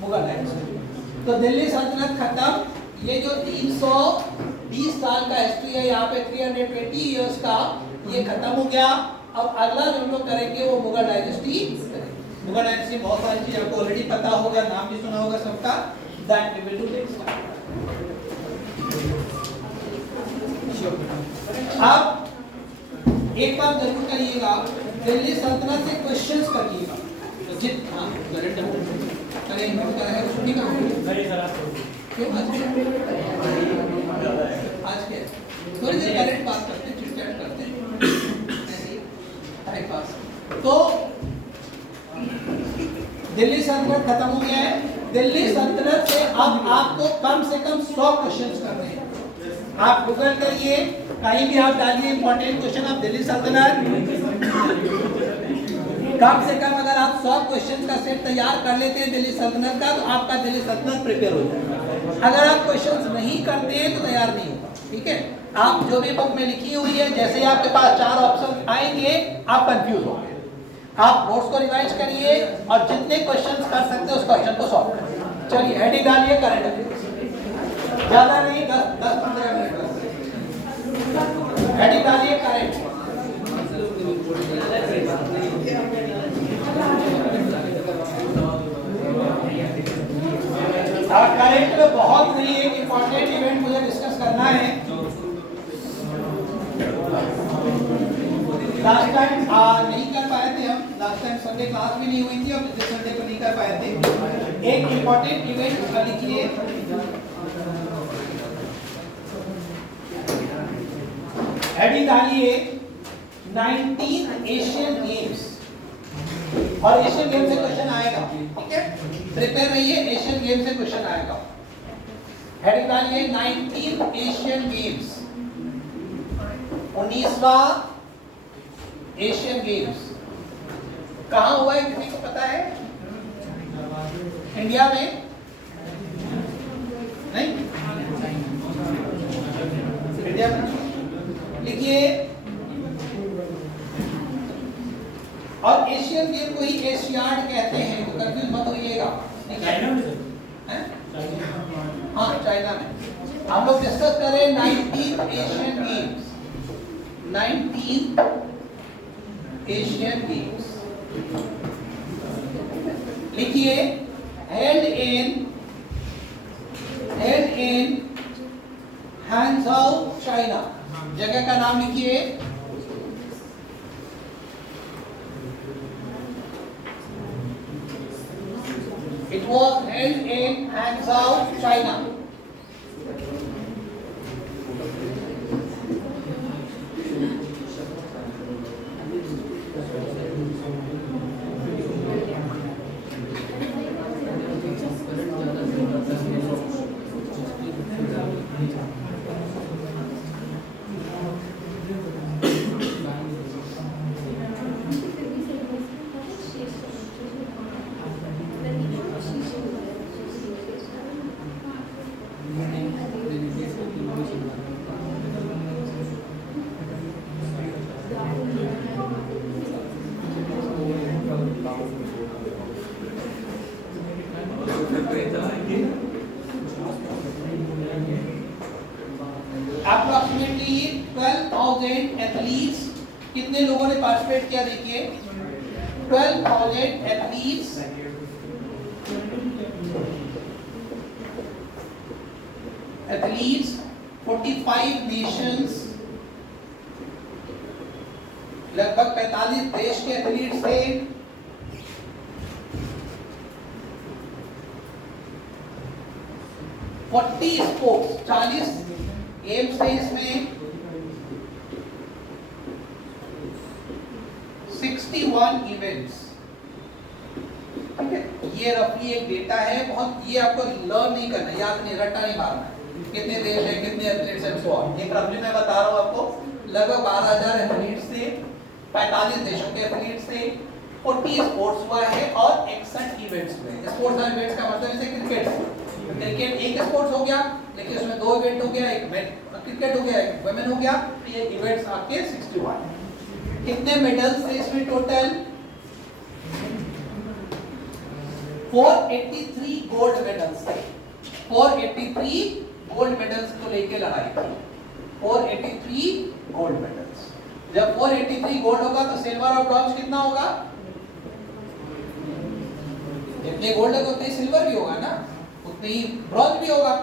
Mughal dynasty. तो दिल्ली सल्तनत खत्म. ये जो 320 साल का हिस्ट्री है यहाँ पे 320 इयर्स का, ये खत्म हो गया. अब अगला जो हम लोग करेंगे वो मुगल डायनेस्टी. मुगल डायनेस्टी बहुत सारी चीज आपको ऑलरेडी पता होगा, नाम भी सुना होगा सबका. That we will do next time. अब एक बात जरूर करिएगा, दिल्ली सल्तनत से क्वेश्चंस करिएगा. हाँ करेंगे ठीक है. क्यों आज के थोड़ी देर करंट बात करते हैं, चिट चैट करते हैं टाइम पास. तो दिल्ली सल्तनत खत्म हो गया है. दिल्ली सल्तनत से अब आपको कम से कम 100 क्वेश्चंस करने हैं. आप गूगल करिए, कहीं भी आप डालिए इंपॉर्टेंट क्वेश्चन ऑफ दिल्ली सल्तनत. कम से कम अगर आप 100 क्वेश्चन का सेट तैयार कर लेते हैं दिल्ली सल्तनत का, तो आपका दिल्ली सल्तनत प्रिपेयर हो जाएगा. अगर आप क्वेश्चंस नहीं करते हैं तो तैयार नहीं होगा. ठीक है, आप जो भी बुक में लिखी हुई है, जैसे ही आपके पास 4 ऑप्शन आएंगे आप कंफ्यूज होंगे. आप नोट्स को रिवाइज करिए और जितने क्वेश्चंस कर सकते हैं उस क्वेश्चन को सॉल्व करिए. चलिए हेडिंग डालिए करंट अफेयर्स, ज्यादा नहीं, 10-15 मिनट. हेडिंग डालिए करंट. करंट में बहुत नहीं, एक इंपॉर्टेंट इवेंट मुझे डिस्कस करना है. लास्ट टाइम नहीं कर पाए थे हम, लास्ट टाइम संडे क्लास भी नहीं हुई थी और पिछले संडे को नहीं कर पाए थे. एक इंपॉर्टेंट इवेंट लिखिए. हेडिंग डालिए 19 एशियन गेम्स, और एशियन गेम से क्वेश्चन आएगा. ठीक है, प्रिपेयर रहिए, एशियन गेम से क्वेश्चन आएगा. हेडिंग डालिए 19 एशियन गेम्स, 19वां एशियन गेम्स. कहाँ हुआ है किसी को पता है? इंडिया में नहीं, इंडिया में लिखिए. और एशियन गेम को ही एशियाड कहते हैं, तो कंफ्यूज मत होइएगा. हाँ चाइना में. हम लोग डिस्कस करें 19 एशियन गेम्स. 19 एशियन गेम्स लिखिए. Held in Hangzhou China. जगह का नाम लिखिए. It was held in Hangzhou, China. Approximately 12,000 athletes. कितने लोगों ने पार्टिसिपेट किया देखिए. 12,000 एथलीट्स 45 नेशंस, लगभग 45 देश के एथलीट्स थे। 40 स्पोर्ट्स, 40 गेम्स थे इसमें। 61 इवेंट्स। ठीक है, ये रफली एक डेटा है। बहुत ये आपको लर्न नहीं करना, याद नहीं, रट्टा नहीं मारना है। कितने देश है, कितने एथलीट्स हैं, सो ऑन। एक रफली मैं बता रहा हूँ आपको, लगभग 12,000 एथलीट्स थे, 45 देशों के एथलीट्स थे, 40 स्पोर्ट्स हुआ है और 61 इवेंट्स हुए। स्पोर्ट्स और इवेंट्स का मतलब जैसे क्रिकेट एक स्पोर्ट्स हो गया, लेकिन उसमें 2 इवेंट हो गया, एक क्रिकेट हो गया, एक वुमेन हो गया, तो ये इवेंट्स आपके 61। कितने मेडल्स थे इसमें टोटल? 483 गोल्ड मेडल्स थे। 483 गोल्ड मेडल्स को लेके लड़ाई थी। 483 गोल्ड मेडल्स। जब 483 गोल्ड होगा तो सिल्वर और ब्रॉन्ज कितना होगा? जितने गोल्ड है उतने सिल्वर भी होगा ना, उतने ही ब्रॉन्ज भी होगा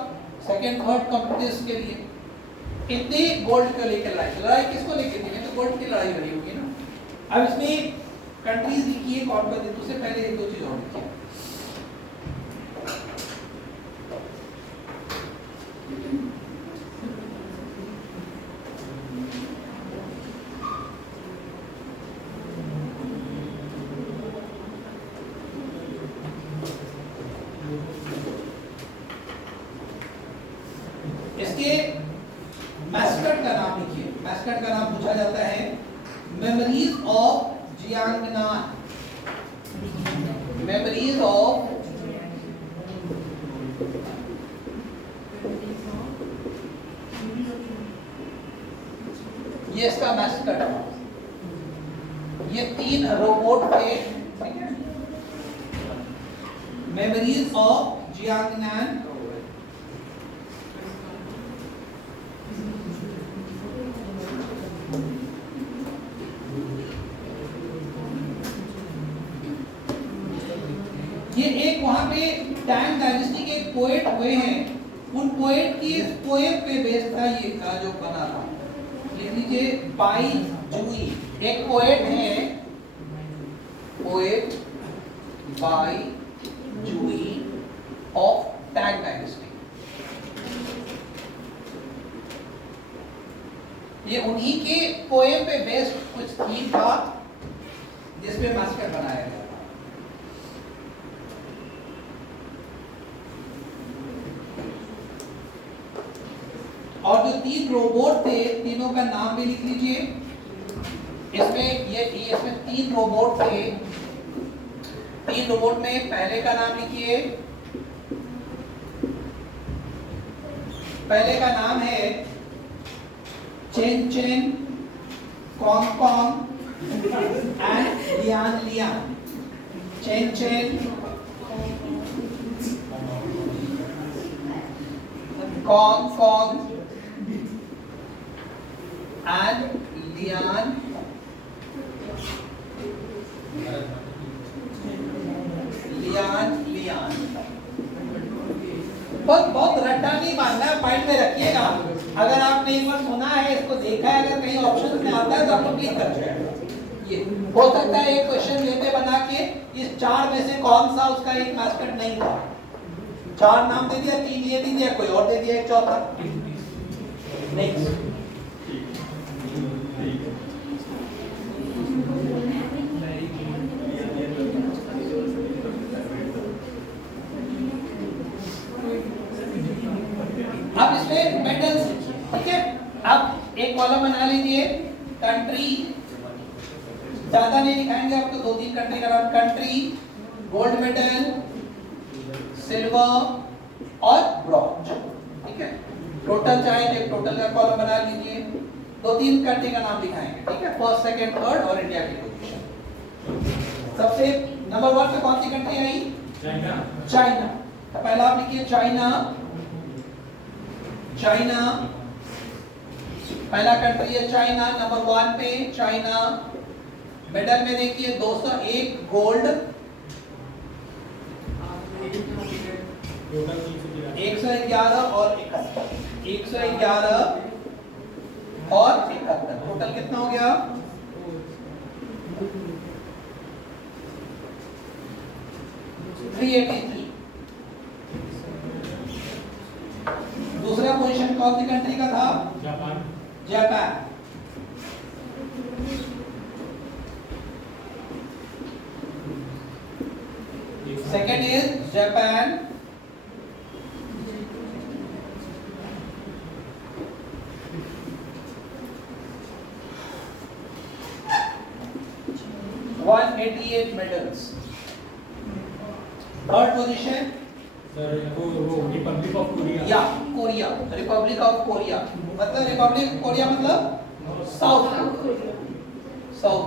सेकंड थर्ड कॉम्पिटिशन के लिए। कितने गोल्ड को लेकर लड़ाई किसको लेकर थी? तो गोल्ड की लड़ाई लड़ी होगी ना। अब इसमें कंट्रीज लिखिए कौन कौन थे, उससे पहले एक दो चीज और लिखिए। इसके मैस्कट का नाम लिखिए। मैस्कट का नाम पूछा जाता है memories of Jiangnan. Memories of ये इसका मैस्कट है। ये 3 रोबोट थे, ठीक है। Memories of Jiangnan. ये एक वहां पे टैंग डायनेस्टी के एक पोएट हुए हैं, उन पोएट की पोएम पे बेस्ड था ये जो बना था। लिख लीजिए बाई जुई। एक पोएट है, poet by Jui of Tang dynasty. ये उन्हीं के पोएम पे बेस्ड कुछ थीम था जिसपे मैस्कट बनाया गया। और जो 3 रोबोट थे, तीनों का नाम भी लिख लीजिए। इसमें 3 रोबोट थे। 3 रोबोट में पहले का नाम लिखिए। पहले का नाम है chain chain, Kong Kong and Lian Lian. Chain chain, Kong Kong and Lian Lian. बहुत रट्टा नहीं मारना, पॉइंट में रखिएगा। अगर आपने एक बार सुना है, इसको देखा है, अगर कहीं ऑप्शन में आता है तो आपको क्लिक कर जाएगा। ये हो सकता है एक क्वेश्चन लेते बना के इस 4 में से कौन सा उसका एक मैस्कट नहीं था। 4 नाम दे दिया, 3 ये दे दिया, कोई और दे दिया एक चौथा। नेक्स्ट अब इसमें मेडल्स, ठीक है। अब एक कॉलम बना लीजिए, कंट्री, ज्यादा नहीं लिखाएंगे आपको, 2-3 कंट्री का नाम। कंट्री, गोल्ड मेडल, सिल्वर और ब्रॉन्ज, ठीक है। टोटल चाहे तो एक टोटल का कॉलम बना लीजिए, 2-3 कंट्री का नाम लिखाएंगे, ठीक है। फर्स्ट, सेकंड, थर्ड और इंडिया की पोजीशन। सबसे नंबर 1 पे कौन सी कंट्री आई? चाइना। तो पहला आप लिखिए चाइना। चाइना पहला कंट्री है, चाइना नंबर 1 पे। चाइना मेडल में देखिए 201 गोल्ड, 111 और 71। 111 और 71, टोटल कितना हो गया? 383। दूसरा पोजीशन कौन सी कंट्री का था? Japan. Japan. Second is Japan. One 88 medals. Third position sir वो रिपब्लिक ऑफ कोरिया। या कोरिया, रिपब्लिक ऑफ कोरिया। मतलब रिपब्लिक ऑफ कोरिया मतलब south south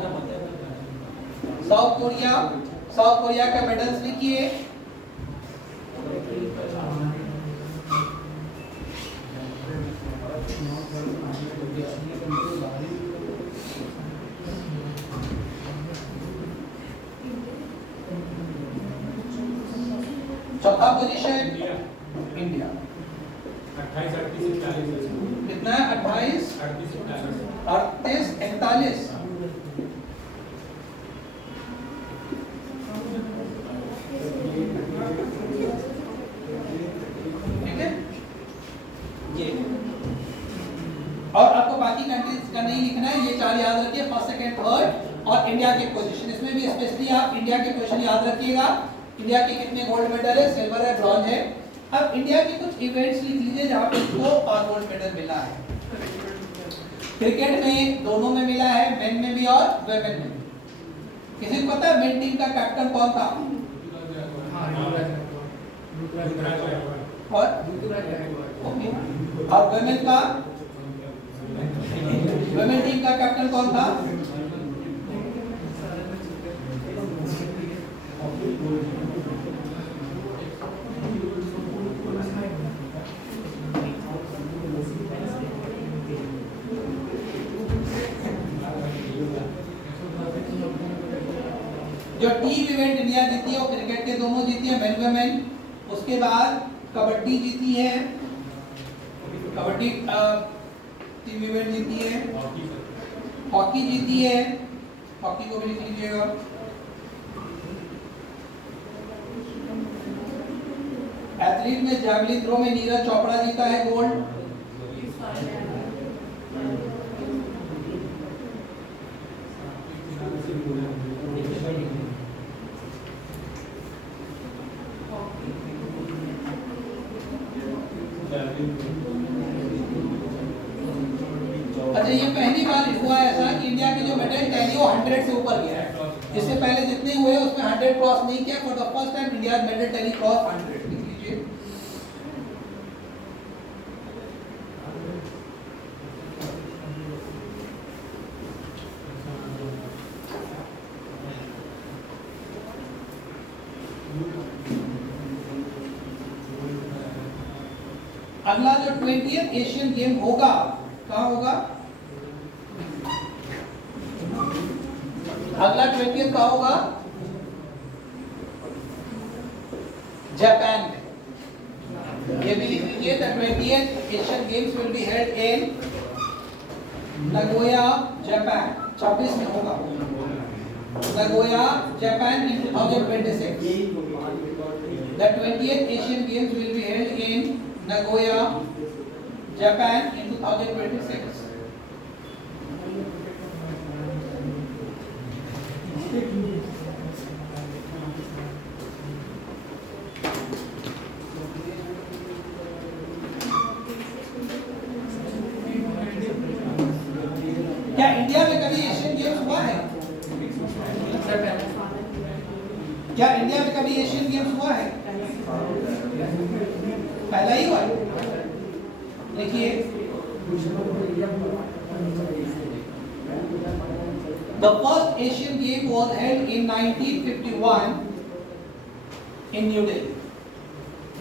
south Korea. South Korea का मेडल्स लिखिए। चौथा पोजीशन इंडिया। इंडिया। 28, 38, 40। कितना है? 28, 38, 40। 38, 41। ठीक है ये। और आपको बाकी कंट्रीज का नहीं लिखना है, ये चार याद रखिए, फर्स्ट सेकंड थर्ड और इंडिया के पोजीशन। इसमें भी स्पेशली आप इंडिया के पोजीशन याद रखिएगा। इंडिया के कितने गोल्ड मेडल है, सिल्वर है, ब्रॉन्ज है। अब इंडिया के कुछ इवेंट्स लिख लीजिए जहां पे इसको गोल्ड मेडल मिला है। क्रिकेट में दोनों में मिला है, मेन में भी और वुमेन में भी। किसी को पता है मेन टीम का कैप्टन कौन था? और ओके, और वुमेन का, वुमेन टीम का कैप्टन कौन था? जो टीम इवेंट इंडिया जीती है वो क्रिकेट के दोनों जीती है, मेन वुमेन। उसके बाद कबड्डी जीती है, कबड्डी टीम इवेंट जीती है। हॉकी जीती है, हॉकी को भी लिख लीजिएगा। एथलीट में जैवलिन थ्रो में नीरज चोपड़ा जीता है गोल्ड। अच्छा, ये पहली बार हुआ ऐसा कि इंडिया के जो मेडल टैली वो 100 से ऊपर गया है। इससे पहले जितने हुए उसमें 100 क्रॉस नहीं किया। For the first time India medal tally cross 100। लिख लीजिए। अगला जो 20th एशियन गेम होगा, कहाँ होगा? अगला 20th का होगा जापान में। ये भी लिख लीजिए, the 20th Asian games will be held in Nagoya Japan. 26 में होगा Nagoya Japan in 2026। The 20th Asian Games will be held in Nagoya, Japan in 2026. क्या इंडिया में कभी एशियन गेम्स हुआ है? क्या इंडिया में कभी एशियन गेम्स हुआ है? पहला ही हुआ है। देखिए, the first Asian game was held in 1951 in New Delhi.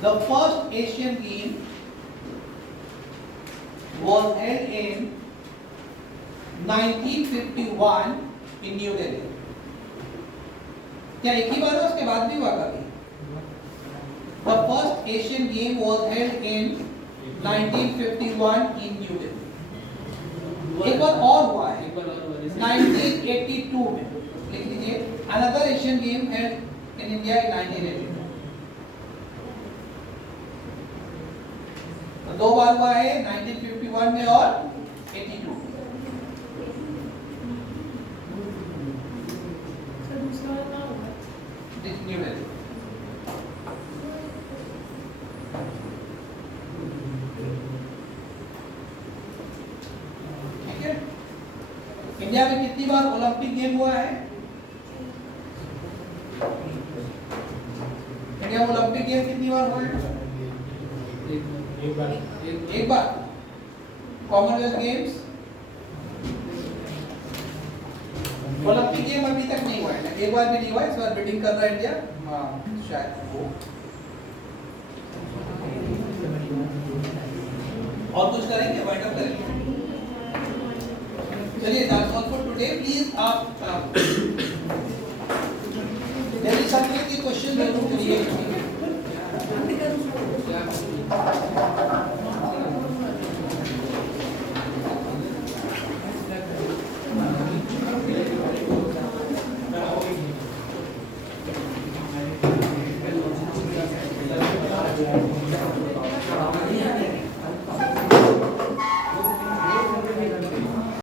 The first Asian game was held in 1951 in New Delhi. क्या एक ही बार है, उसके बाद भी हुआ कभी? The first Asian game was held in 1951 in new Delhi. एक बार और हुआ है एक बार और हुआ जैसे 1982 में, लिख लीजिए, another Asian game held in India in 1982। तो दो बार हुआ है, 1951 में और 82 में। तो दूसरा वाला कहाँ हुआ? न्यू दिल्ली। ठीक है, इंडिया में कितनी बार ओलंपिक गेम हुआ है? इंडिया में ओलंपिक गेम कितनी बार हुआ है? एक बार। कॉमनवेल्थ गेम्स, ओलंपिक गेम अभी तक नहीं हुआ है, एक बार भी नहीं हुआ है। इस बार बिडिंग कर रहा है इंडिया, हाँ शायद वो। और कुछ करेंगे, वाइंड अप करेंगे। चलिए, that's all for today. Please आप मेरे साथ में ये क्वेश्चन जरूर करिए।